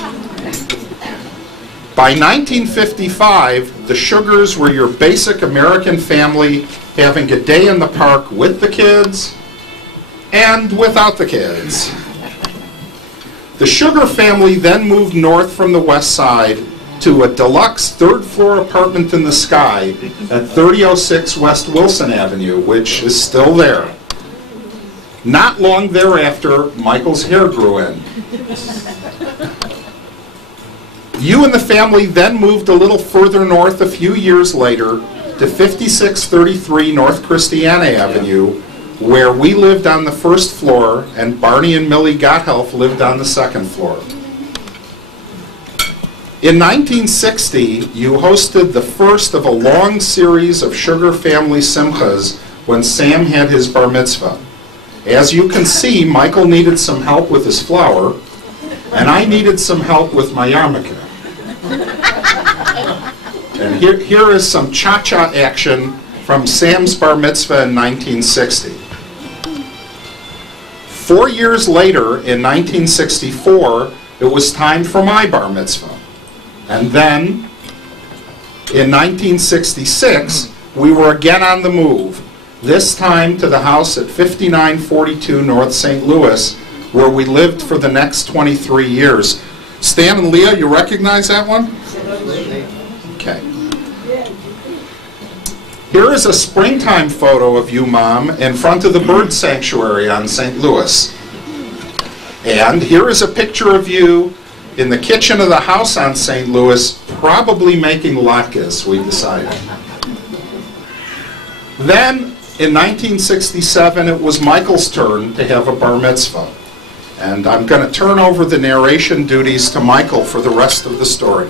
By 1955, the Sugars were your basic American family, having a day in the park with the kids and without the kids. The Sugar family then moved north from the West Side to a deluxe 3rd-floor apartment in the sky at 3006 West Wilson Avenue, which is still there. Not long thereafter, Michael's hair grew in. You and the family then moved a little further north a few years later to 5633 North Christiana Avenue, where we lived on the 1st floor and Barney and Millie Gotthelf lived on the 2nd floor. In 1960, you hosted the first of a long series of Sugar family simchas when Sam had his bar mitzvah. As you can see, Michael needed some help with his flour, and I needed some help with my yarmulke. And here is some cha-cha action from Sam's bar mitzvah in 1960. 4 years later, in 1964, it was time for my bar mitzvah. And then, in 1966, we were again on the move, this time to the house at 5942 North St. Louis, where we lived for the next 23 years. Stan and Leah, you recognize that one? Okay. Here is a springtime photo of you, Mom, in front of the bird sanctuary on St. Louis. And here is a picture of you in the kitchen of the house on St. Louis, probably making latkes, we decided. Then, in 1967, it was Michael's turn to have a bar mitzvah. And I'm going to turn over the narration duties to Michael for the rest of the story.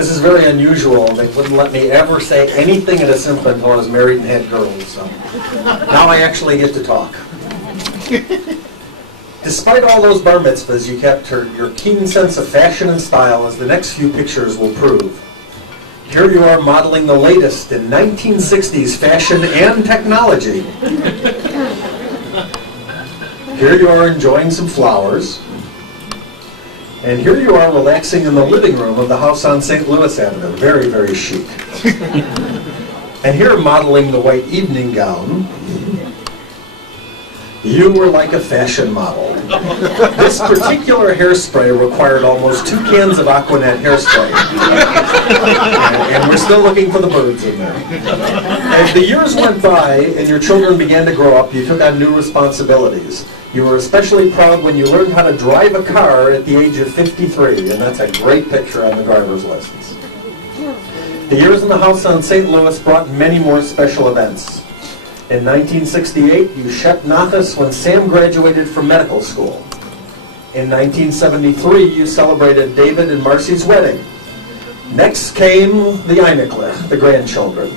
This is very unusual. They wouldn't let me ever say anything at a simple until I was married and had girls. So now I actually get to talk. Despite all those bar mitzvahs, you kept your keen sense of fashion and style, as the next few pictures will prove. Here you are modeling the latest in 1960s fashion and technology. Here you are enjoying some flowers. And here you are relaxing in the living room of the house on St. Louis Avenue. Very, very chic. And here modeling the white evening gown. You were like a fashion model. This particular hairspray required almost 2 cans of Aquanet hairspray. And we're still looking for the birds in there. As the years went by and your children began to grow up, you took on new responsibilities. You were especially proud when you learned how to drive a car at the age of 53, and that's a great picture on the driver's license. The years in the house on St. Louis brought many more special events. In 1968, you shep nachas when Sam graduated from medical school. In 1973, you celebrated David and Marcy's wedding. Next came the Einiglich, the grandchildren.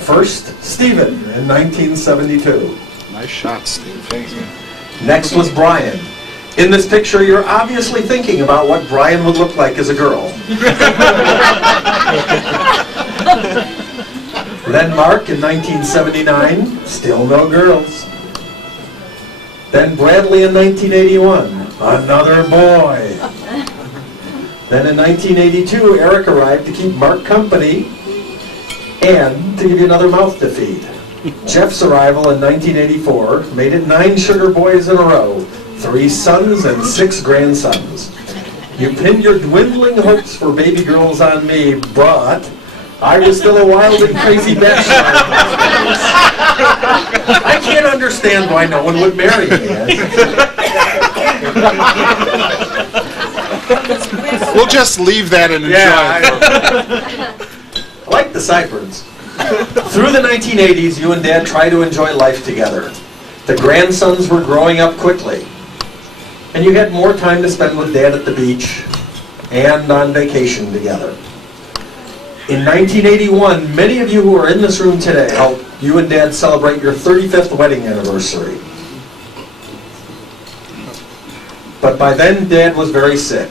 First, Stephen in 1972. Nice shot, Steve. Thanks, man. Next was Brian. In this picture, you're obviously thinking about what Brian would look like as a girl. Then Mark in 1979, still no girls. Then Bradley in 1981, another boy. Then in 1982, Eric arrived to keep Mark company and to give you another mouth to feed. Jeff's arrival in 1984 made it 9 sugar boys in a row, 3 sons and 6 grandsons. You pinned your dwindling hopes for baby girls on me, but I was still a wild and crazy bachelor. I can't understand why no one would marry me. We'll just leave that and enjoy it. I like the sideburns. Through the 1980s, you and Dad tried to enjoy life together. The grandsons were growing up quickly. And you had more time to spend with Dad at the beach and on vacation together. In 1981, many of you who are in this room today helped you and Dad celebrate your 35th wedding anniversary. But by then, Dad was very sick.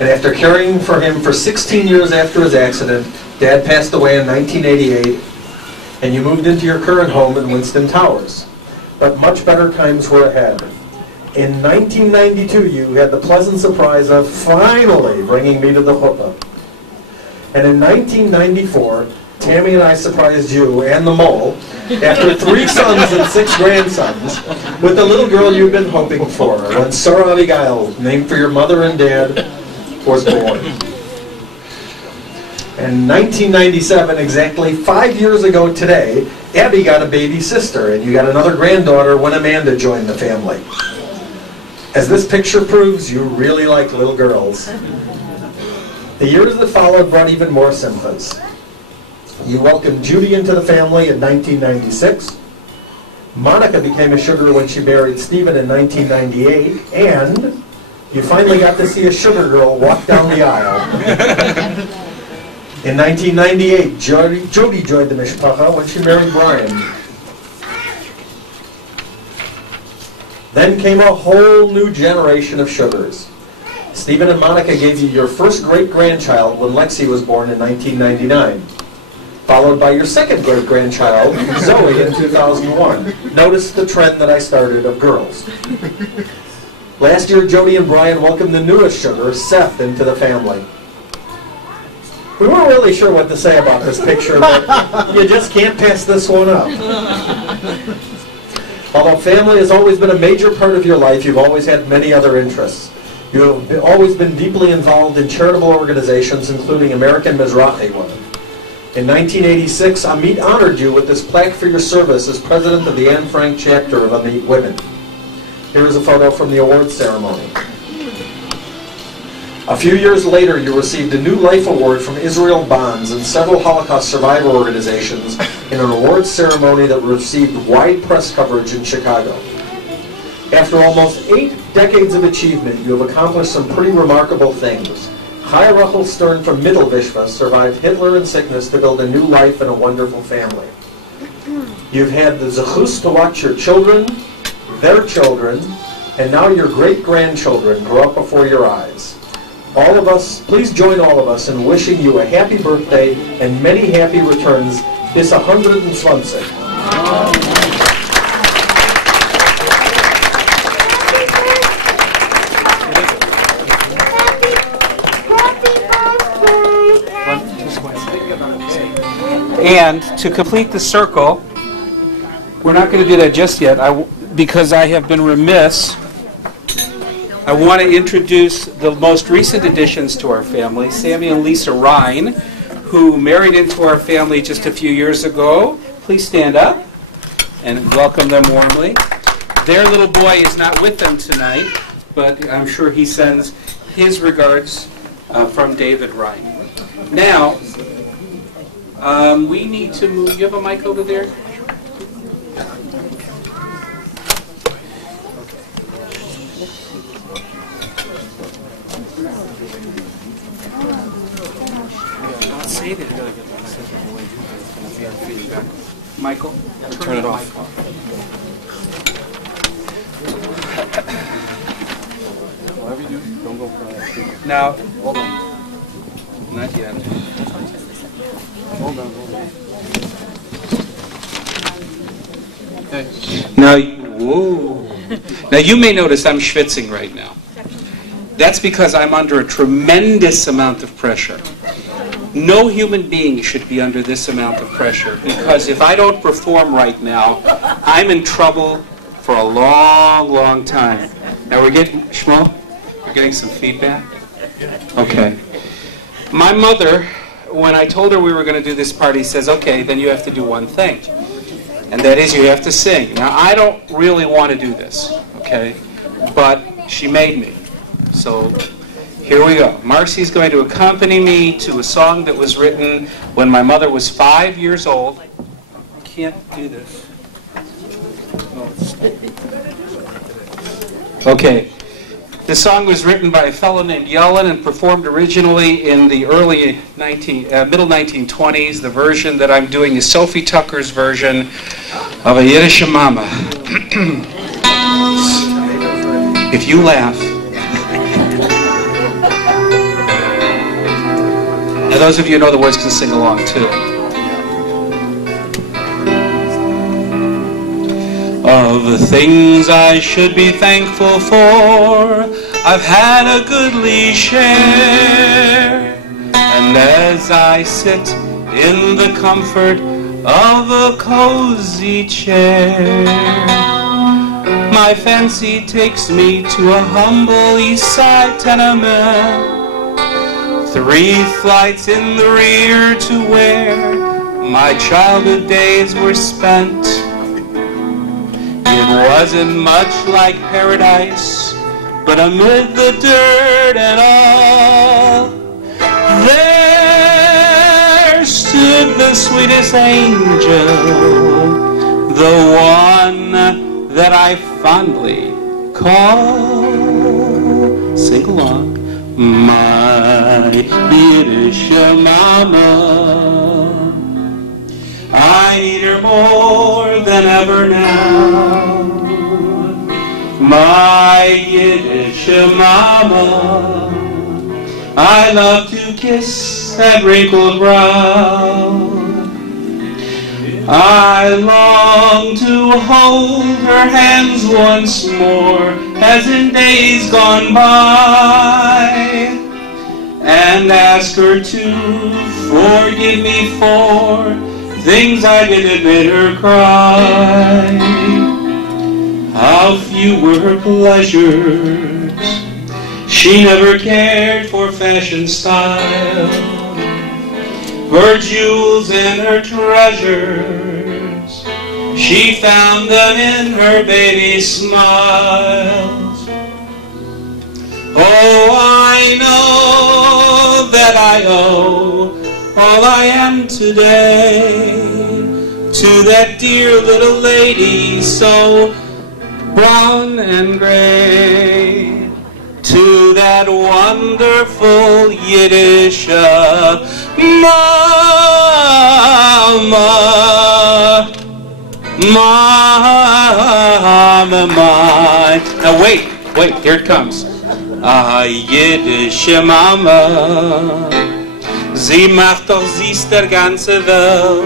And after caring for him for 16 years after his accident, Dad passed away in 1988, and you moved into your current home in Winston Towers. But much better times were ahead. In 1992, you had the pleasant surprise of finally bringing me to the chuppah. And in 1994, Tammy and I surprised you and the mole, after 3 sons and 6 grandsons, with the little girl you've been hoping for, when Sarah Abigail, named for your mother and dad, was born. In 1997, exactly 5 years ago today, Abby got a baby sister, and you got another granddaughter when Amanda joined the family. As this picture proves, you really like little girls. The years that followed brought even more simchas. You welcomed Judy into the family in 1996. Monica became a sugar when she married Stephen in 1998, and you finally got to see a sugar girl walk down the aisle. In 1998, Jody joined the mishpacha when she married Brian. Then came a whole new generation of sugars. Stephen and Monica gave you your first great-grandchild when Lexi was born in 1999, followed by your second great-grandchild, Zoe, in 2001. Notice the trend that I started of girls. Last year, Jody and Brian welcomed the newest sugar, Seth, into the family. We weren't really sure what to say about this picture, but you just can't pass this one up. Although family has always been a major part of your life, you've always had many other interests. You have always been deeply involved in charitable organizations, including American Mizrahi Women. In 1986, Amit honored you with this plaque for your service as president of the Anne Frank chapter of Amit Women. Here is a photo from the awards ceremony. A few years later, you received a New Life Award from Israel Bonds and several Holocaust survivor organizations in an awards ceremony that received wide press coverage in Chicago. After almost 8 decades of achievement, you have accomplished some pretty remarkable things. Chai Russell Stern from Mittelvishva survived Hitler and sickness to build a new life and a wonderful family. You've had the zechus to watch your children, their children, and now your great-grandchildren grow up before your eyes. All of us, please join all of us in wishing you a happy birthday and many happy returns bis 120. And to complete the circle, we're not going to do that just yet because I have been remiss. I want to introduce the most recent additions to our family, Sammy and Lisa Ryan, who married into our family just a few years ago. Please stand up and welcome them warmly. Their little boy is not with them tonight, but I'm sure he sends his regards from David Ryan. Now, we need to move. You have a mic over there? Say that. Michael, turn it off. Whatever you do, don't go for that. Now, hold on. Not yet. Hold on. Okay. Now, whoa. Now you may notice I'm schwitzing right now. That's because I'm under a tremendous amount of pressure. No human being should be under this amount of pressure, because if I don't perform right now, I'm in trouble for a long, long time. Now we're getting, Shmuel, we're getting some feedback? Okay. My mother, when I told her we were going to do this party, says, okay, then you have to do one thing, and that is you have to sing. Now I don't really want to do this, okay, but she made me. So here we go. Marcy's going to accompany me to a song that was written when my mother was 5 years old. I can't do this. Okay. The song was written by a fellow named Yellen and performed originally in the early middle 1920s. The version that I'm doing is Sophie Tucker's version of a Yiddish Mama. If you laugh. Now those of you who know the words can sing along too. Of the things I should be thankful for, I've had a goodly share. And as I sit in the comfort of a cozy chair, my fancy takes me to a humble east side tenement, 3 flights in the rear to where my childhood days were spent. It wasn't much like paradise, but amid the dirt and all, there stood the sweetest angel, the one that I fondly call, sing along, my Yiddish mama. I need her more than ever now. My Yiddish mama, I love to kiss that wrinkled brow. I long to hold her hands once more, as in days gone by, and ask her to forgive me for things I did that made her cry. How few were her pleasures, she never cared for fashion style. Her jewels and her treasures, she found them in her baby's smiles. Oh, I know that I owe all I am today to that dear little lady so brown and gray, to that wonder wonderful Yiddish mama. Mama mine. Now wait, here it comes. Jiddische Mama, sie macht doch süß der ganze Welt.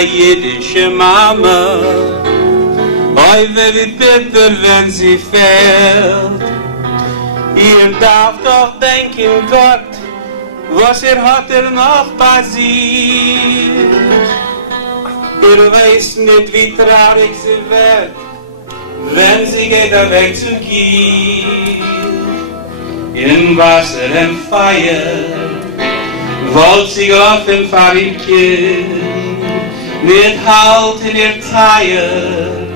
Jiddische Mama, oi wie bitter, wenn sie fehlt. Ihr darf doch denken, Gott, was hat noch passiert. Ihr weiß nicht, wie traurig sie wird, wenn sie geht weg zu Kiel. In Wasser und Feuer wollt sie gelaufen vor ihr Kind, nicht halt in ihr Teier,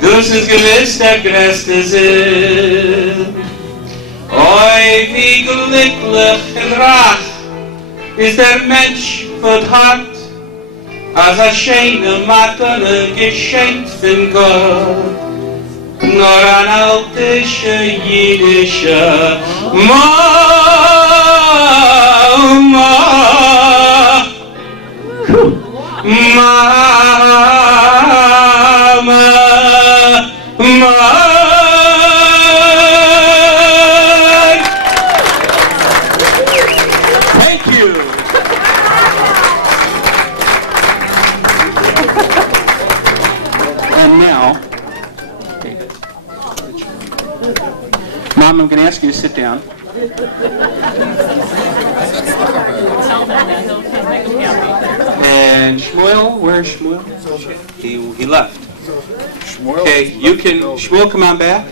du sind gewiss der größte Sinn. Oi, wie glücklich und reich ist der Mensch von Hart, als a schöne Matane geschenkt von Gott, nur an altische jiddische Mama, Mama. Thank you. And now, Mom, I'm going to ask you to sit down. And Shmuel, where's Shmuel? He left. Okay, you can, Shmuel, come on back.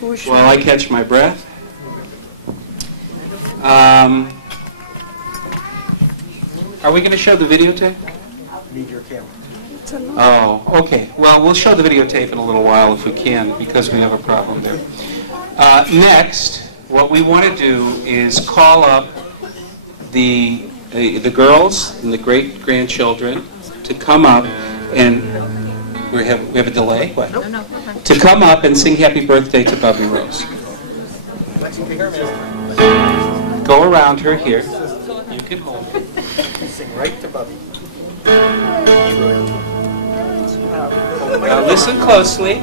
While I catch my breath. Are we going to show the videotape? Need your camera. Oh, okay. Well, we'll show the videotape in a little while if we can, because we have a problem there. Next, what we want to do is call up the girls and the great-grandchildren to come up and we have a delay. What? No. To come up and sing "Happy Birthday" to Bubbe Rose. Go around her here. You can hold it. Sing right to Bubbe. Now listen closely.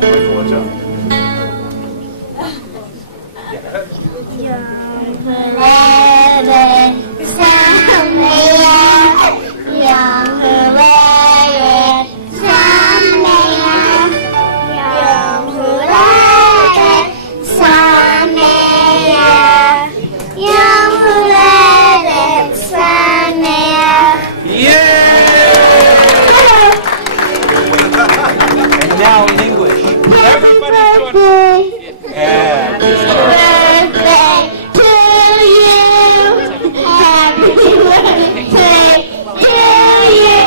Now in English. Everybody join. Happy birthday to you. Happy birthday to you.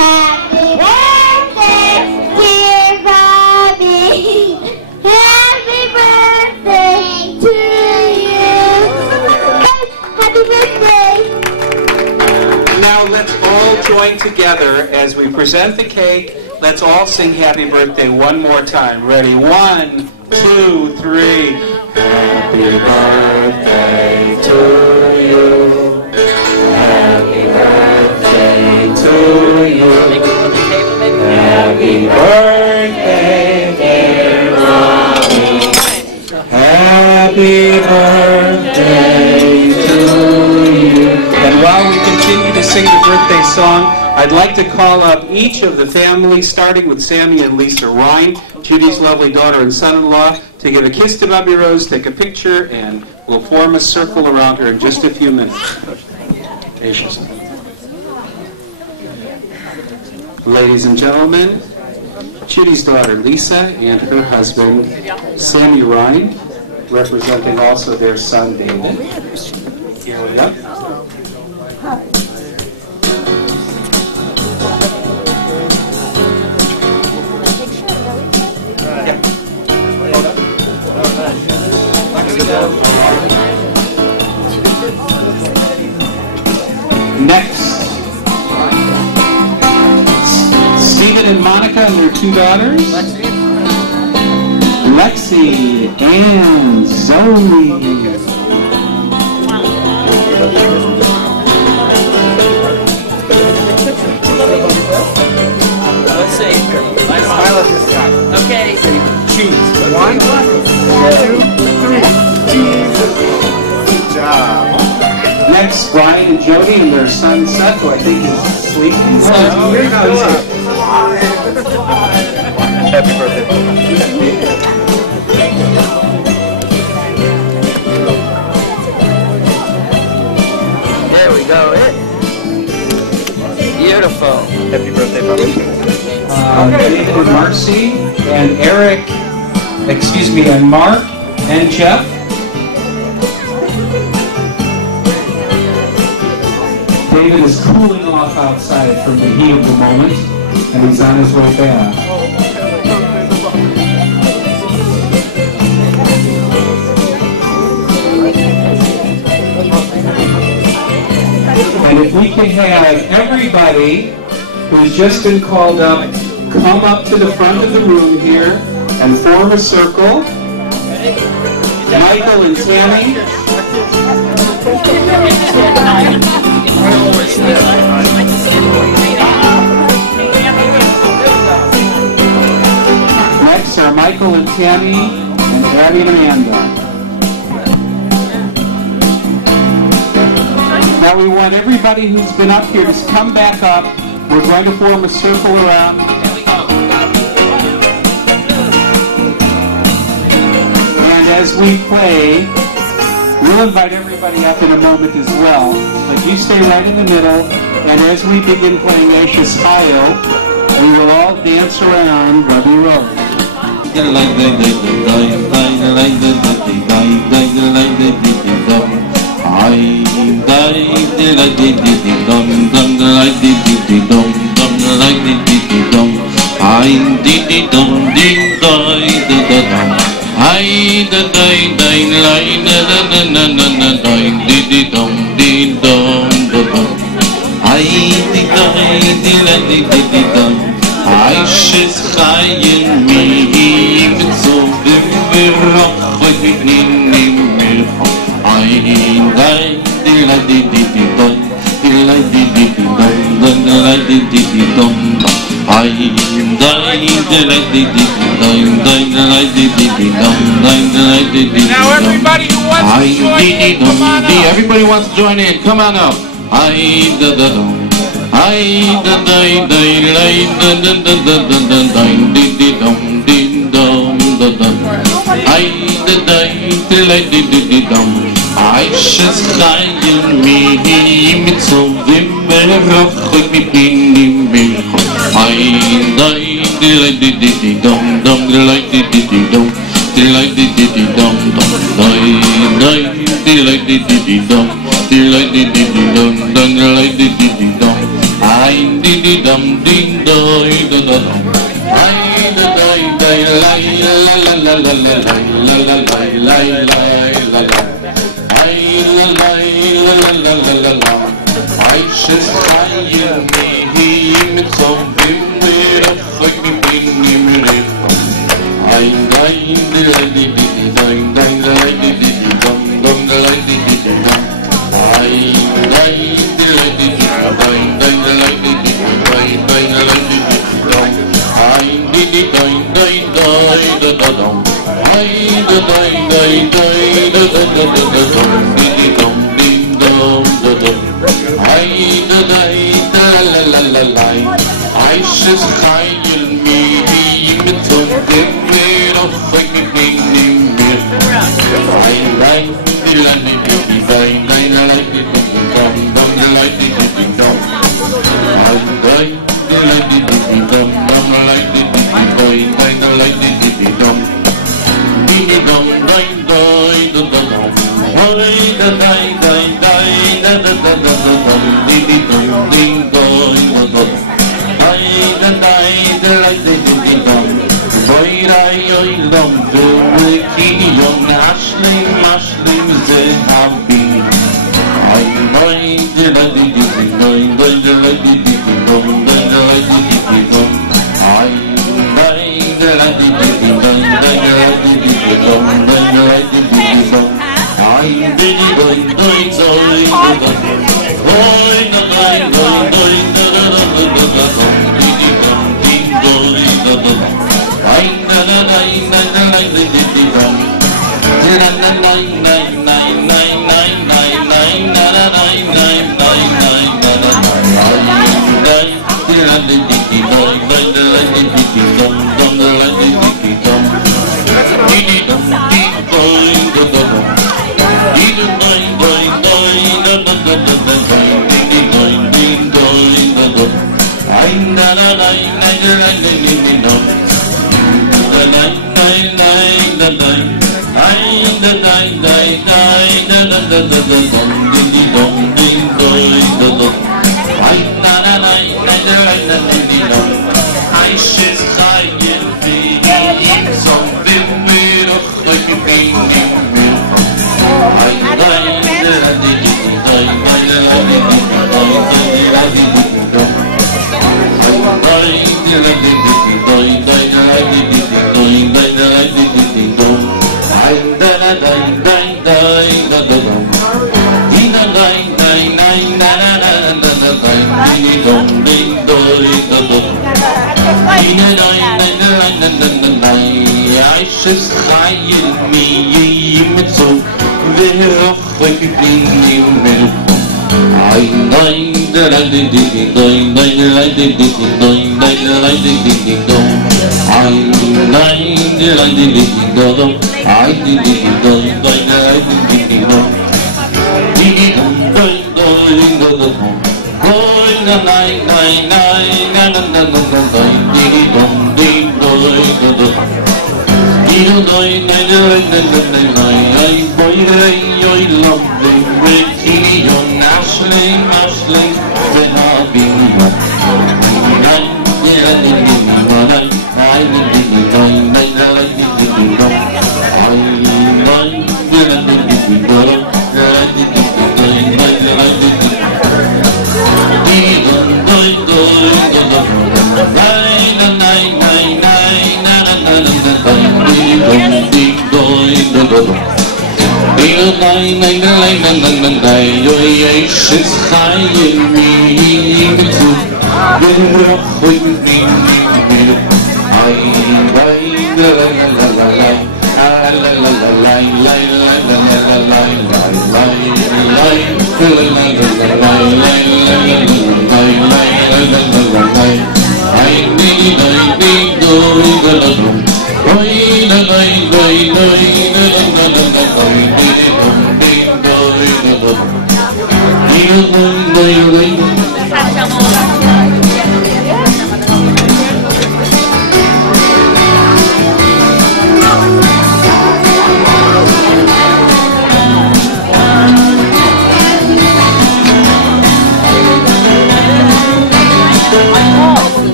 Happy birthday, dear Bobby. Happy birthday to you. Happy birthday. Now let's all join together as we present the cake. Let's all sing "Happy Birthday" one more time. Ready? 1, 2, 3. Happy birthday to you. Happy birthday to you. Happy birthday, dear Mommy. Happy birthday to you. And while we continue to sing the birthday song, I'd like to call up each of the families, starting with Sammy and Lisa Ryan, Judy's lovely daughter and son-in-law, to give a kiss to Bubbe Rose, take a picture, and we'll form a circle around her in just a few minutes. Ladies and gentlemen, Judy's daughter Lisa and her husband, Sammy Ryan, representing also their son David. Here we go. Next, Stephen and Monica and their 2 daughters. Lexi Lexi and Zoe. Let's see. Smile at this guy. Okay. Cheese. 1, 2, 3. Cheese. Good job. Next, Brian and Jody and their son Seth, who I think is sleeping. Happy birthday. There we go. Beautiful. Happy birthday, Bubbe. David and Marcy and Eric, and Mark and Jeff. David is cooling off outside from the heat of the moment, and he's on his way back. And if we can have everybody who's just been called up come up to the front of the room here and form a circle. Michael and Tammy. Next are Michael and Tammy and Abby and Amanda. Now we want everybody who's been up here to come back up. We're going to form a circle around. And as we play, we'll invite everybody up in a moment as well. But you stay right in the middle, and as we begin playing Ashes Hayo, we will all dance around Robbie Road. Now everybody who wants to join in, come on up. Everybody wants to join in. Come on up.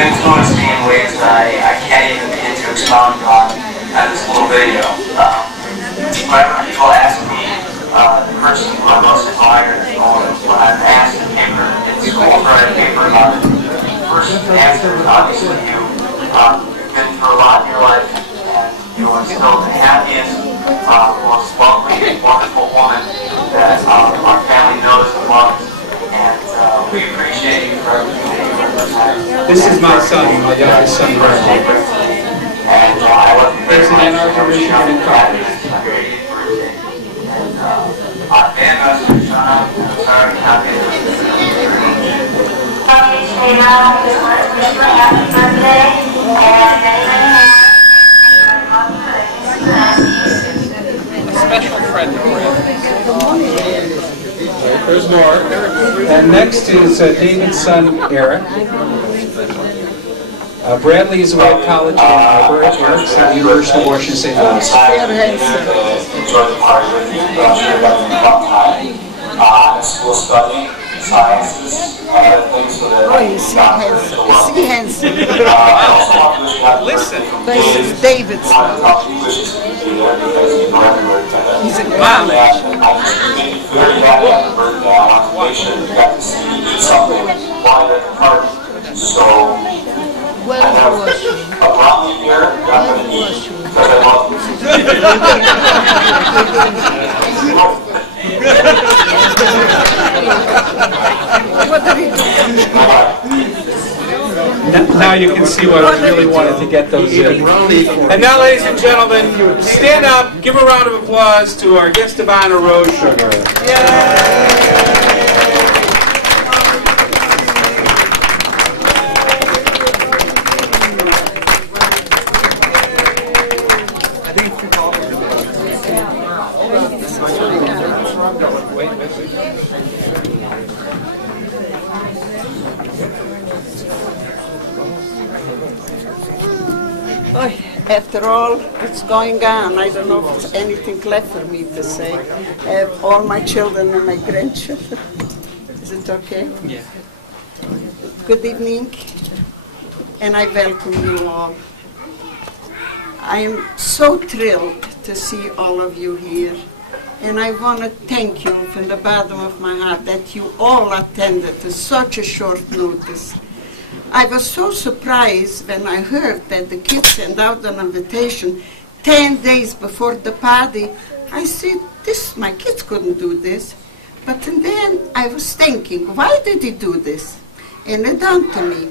influenced me in ways that I can't even begin to expound upon at this little video. Whenever people ask me the person who I most admire, or when I'm asked in school to write a paper about it, the first answer is obviously you. You've been through a lot in your life, and you are still the happiest, most lovely, wonderful woman that our family knows and loves. And we appreciate you for everything that you've done this time. This is my son, my youngest son, Brett. And I love you very much. I wish you nothing but happiness on your 80th birthday. And on Bandmaster Sean, I'm sorry, happy birthday. Happy Shayla, we want to wish you a happy birthday and many Special friend of There's more. And next is David's son, Eric. Bradley is away at college in Alberta. Eric's at the University of Washington St. Louis. Enjoy the party with you. I'm sure you're having a fun time. School study, sciences, other things so that I also want to wish you happy birthday. This is David's son. He's a mom. I just made you very happy on your birthday. I want to make sure you got to see me do something while you're at the party. So I have a brownie here that I'm going to eat because I love Now you can see what I really wanted to get those in. And now, ladies and gentlemen, stand up, give a round of applause to our guest of honor, Rose Sugar. After all that's going on, I don't know if there's anything left for me to say. I have all my children and my grandchildren. Is it okay? Yeah. Good evening, and I welcome you all. I am so thrilled to see all of you here, and I want to thank you from the bottom of my heart that you all attended to such a short notice. I was so surprised when I heard that the kids sent out an invitation 10 days before the party. I said, my kids couldn't do this. But then I was thinking, why did he do this? And it dawned to me,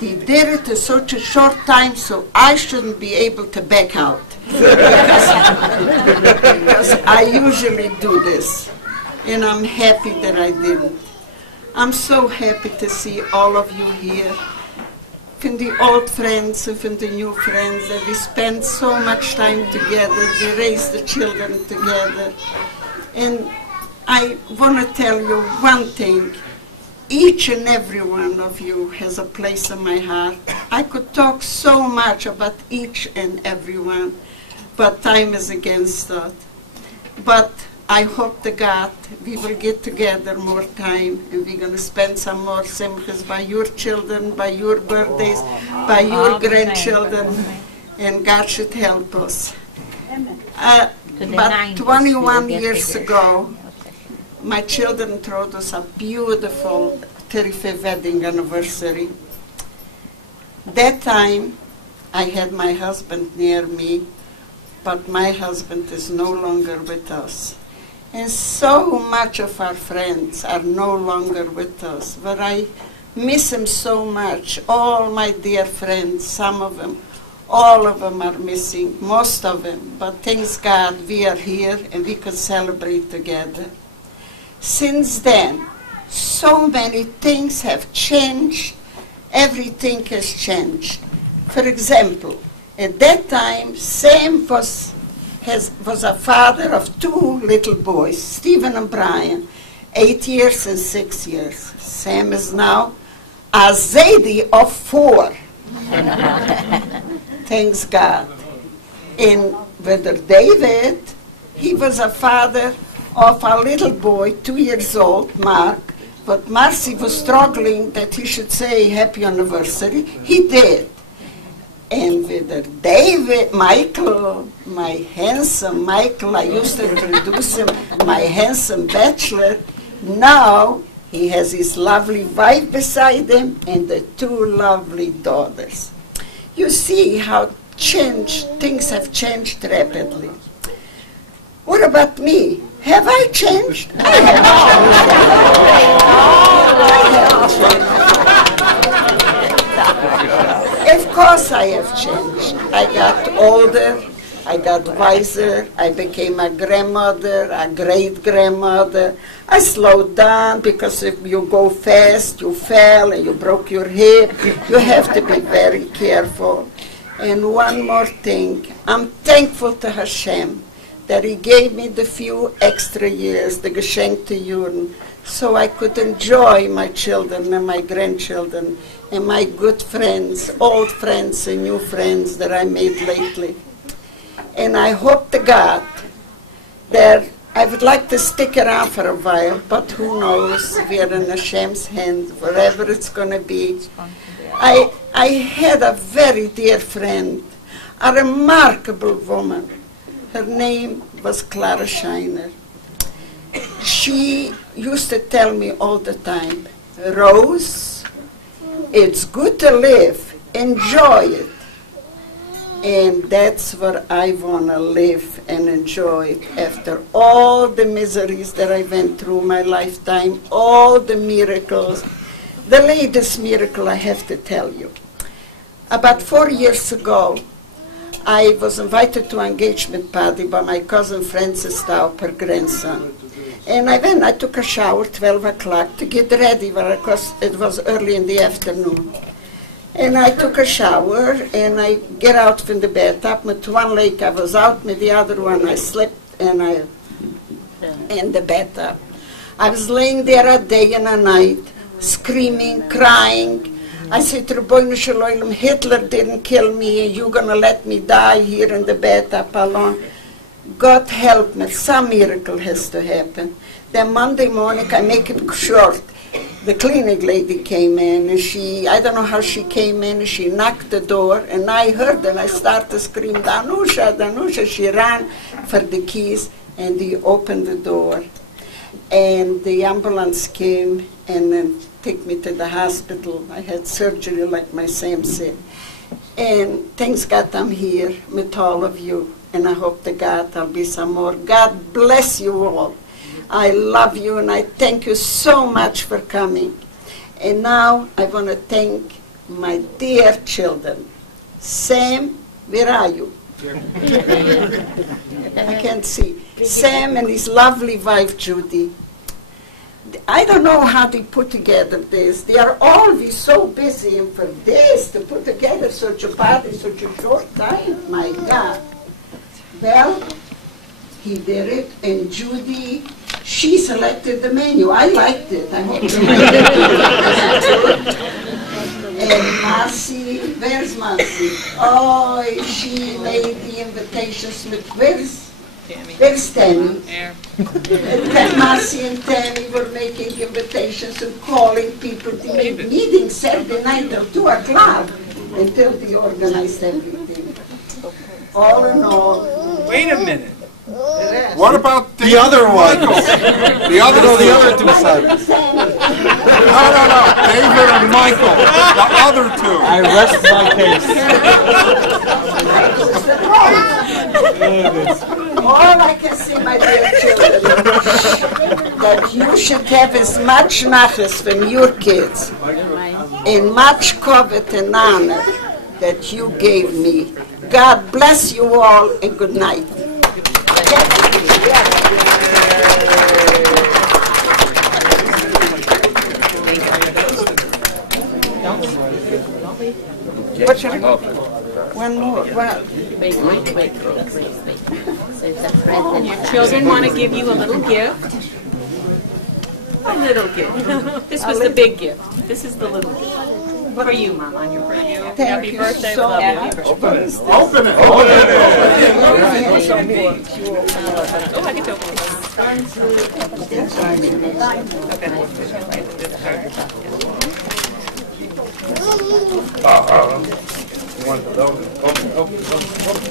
he did it in such a short time, so I shouldn't be able to back out. Because I usually do this, and I'm happy that I didn't. I'm so happy to see all of you here, from the old friends and from the new friends, that we spend so much time together, we raise the children together. And I want to tell you one thing. Each and every one of you has a place in my heart. I could talk so much about each and every one, but time is against that. But I hope to God we will get together more time, and we're going to spend some more simchas by your children, by your birthdays, by your grandchildren, and God should help us. About 21 years ago, my children threw us a beautiful 35th wedding anniversary. That time, I had my husband near me, but my husband is no longer with us. And so much of our friends are no longer with us, but I miss them so much. All my dear friends, some of them, all of them are missing, most of them. But thanks God, we are here and we can celebrate together. Since then, so many things have changed. Everything has changed. For example, at that time, Sam was a father of 2 little boys, Stephen and Brian, 8 years and 6 years. Sam is now a Zadie of 4. Thanks God. And Brother David, he was a father of a little boy, 2 years old, Mark, But Marcy was struggling that he should say happy anniversary. He did. And with David, Michael, my handsome Michael, I used to introduce him, my handsome bachelor. Now he has his lovely wife beside him and the 2 lovely daughters. You see how things have changed rapidly. What about me? Have I changed? I have changed. Of course I have changed. I got older, I got wiser, I became a grandmother, a great-grandmother. I slowed down because if you go fast, you fell and you broke your hip. You have to be very careful. And one more thing, I'm thankful to Hashem that He gave me the few extra years, the Geschenk to Juren, so I could enjoy my children and my grandchildren and my good friends, old friends and new friends that I made lately. And I hope to God that I would like to stick around for a while, but who knows, we're in Hashem's hand, wherever it's going to be. I had a very dear friend, a remarkable woman. Her name was Clara Scheiner. She used to tell me all the time, Rose, it's good to live, enjoy it. And that's where I want to live and enjoy it after all the miseries that I went through my lifetime, all the miracles. The latest miracle I have to tell you. About 4 years ago, I was invited to an engagement party by my cousin Francis Staub, her grandson. And I took a shower 12 o'clock to get ready because it was early in the afternoon. And I took a shower and I get out from the bathtub. With one leg I was out, with the other one I slept in the bathtub. I was laying there a day and a night, screaming, crying. I said to Rabbeinu Shalom, Hitler didn't kill me, and you're going to let me die here in the bathtub alone. God help me, some miracle has to happen. Then Monday morning, I make it short, the cleaning lady came in, and I don't know how she came in, and she knocked the door, and I heard her, and I started to scream, Danusha, Danusha. She ran for the keys, and he opened the door. And the ambulance came and then took me to the hospital. I had surgery, like my Sam said. And thanks God I'm here with all of you. And I hope to God there'll be some more. God bless you all. I love you and I thank you so much for coming. And now I want to thank my dear children. Sam, where are you? I can't see. Sam and his lovely wife, Judy. I don't know how they put together this. They are always so busy, and for this, to put together such a party, such a short time, my God. Well, he did it, and Judy, she selected the menu. I liked it. I hope you liked it. And Marcy, where's Marcy? Oh, she made the invitations with, where's Tammy? Marcy and Tammy were making invitations and calling people to make meetings Saturday night till 2 o'clock until they organized everything. All in all. Wait a minute. What about the other one? The other two sons. No. David and Michael. The other two. I rest my case. All I can say, my dear children, that you should have as much nachas from your kids and much covet and honor that you gave me. God bless you all and good night. What should I go? One more. Wait. Your children want to give you a little gift. A little gift. This was the big gift. This is the little gift. For you, Mom, on your birthday. Happy birthday, we love you. Open it. Oh, I get to open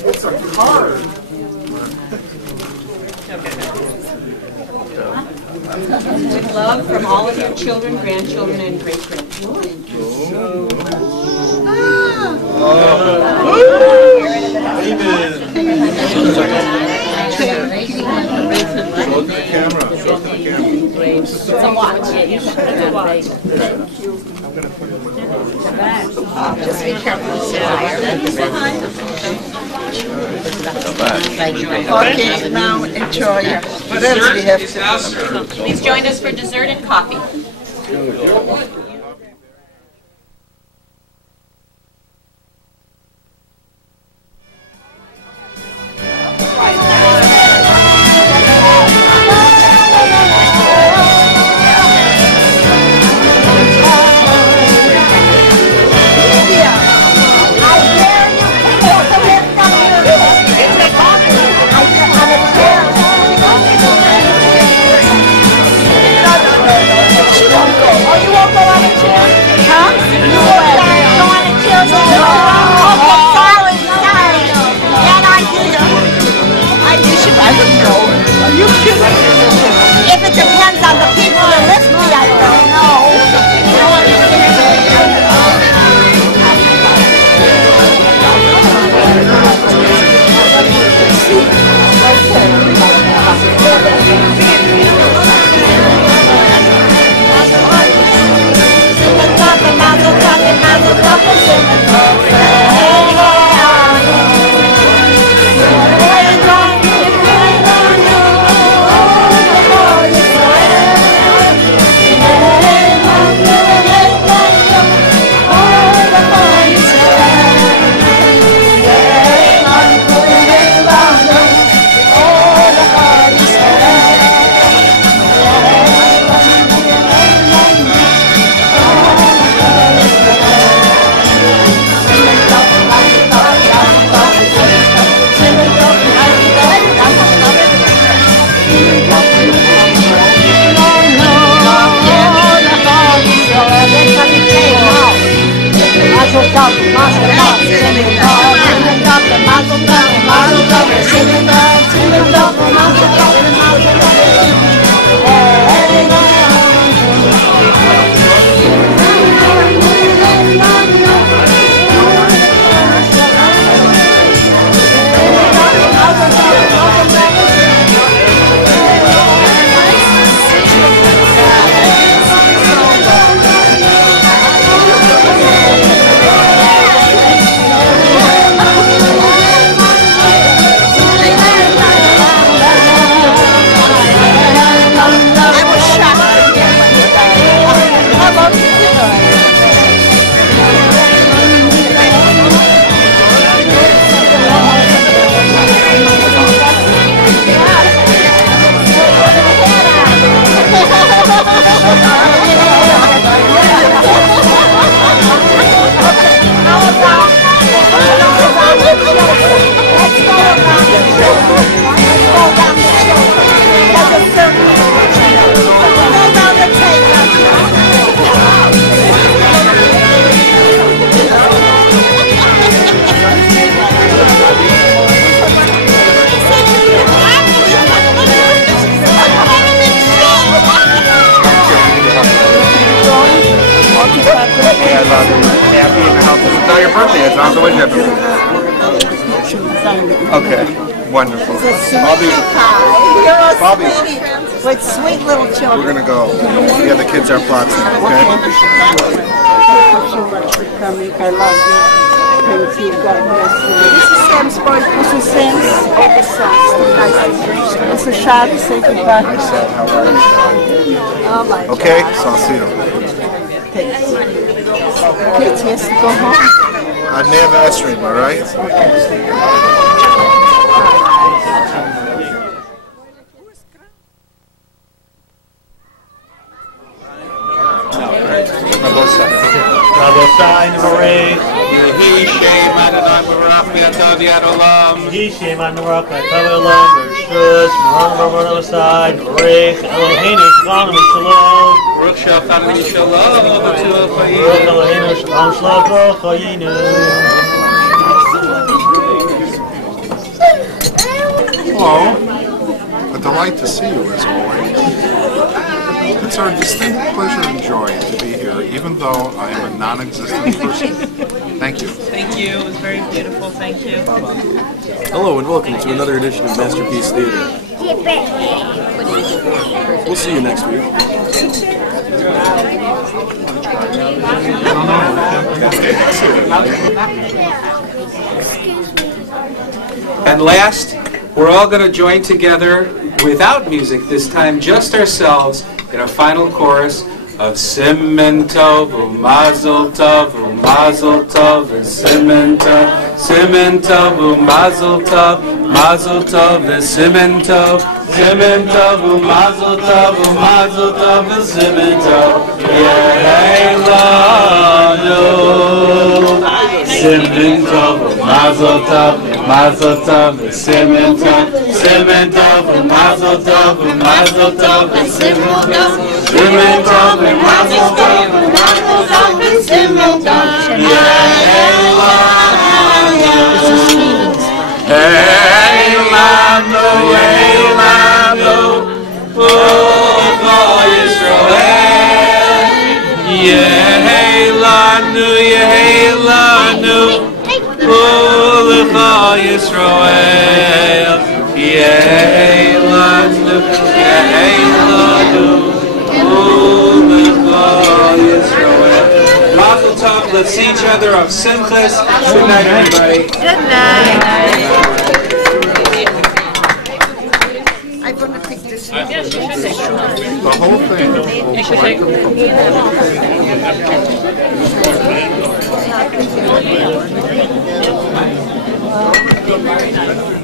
It's a card. With love from all of your children, grandchildren, and great-grandchildren. It's a watch. It's a watch. Thank you. Just be careful. Okay, now enjoy. What else we have to Please join us for dessert and coffee. If it depends on the people that list me, I don't know. Okay, wonderful. Bobby. With sweet little children. We're gonna go. Yeah, the kids are plots now, okay? Thank you so much for coming. I love you. Thank you. God bless you. This is Sam's birthday. This is Sam's oldest son. This is Shadi. Say goodbye. I said, how are you? Oh my God. Okay, so I'll see you. Kids has to go home. I never answered, all right? Rabosai, Hooray! Aviad Olam. Yishim Anurak, Kavalam, Shus, Marana Side, Rich, Elohim, Shalom, Shalom. Baruch Shalom, Shalom, Baruch Elohim, Shalom, Shalom, Chayinu. Hello. A delight to see you as always. It's our distinct pleasure and joy to be here, even though I am a non-existent person. Thank you. Thank you. It was very beautiful. Thank you. Hello and welcome to another edition of Masterpiece Theater. We'll see you next week. And last, we're all going to join together without music this time, just ourselves, in a final chorus of Simen Tov, Mazel Tov, Mazel Tov, Simen Tov, Simen Tov, Mazel Tov, Mazel Tov, Simen Tov, Simen Tov, Mazel Tov, Mazel Tov, Simen Tov, Yehelanu, Simen Tov, Mazel Tov, Mazel Tov, Simen Tov, Simen Tov, Mazel Tov, Mazel Tov, Simen Tov. Simen Tov, Mazel Tov, Mazel Tov, Simen Tov, Heilanu, Heilanu, Ulecha Yisrael. Yeheilanu, Yeheilanu, Ulecha Yisrael. Yeheilanu, Yeheilanu. Mazel tov. Let's see each other of Simchas. Good night, everybody. Good night. I'm going to take this. The whole thing. You should take it.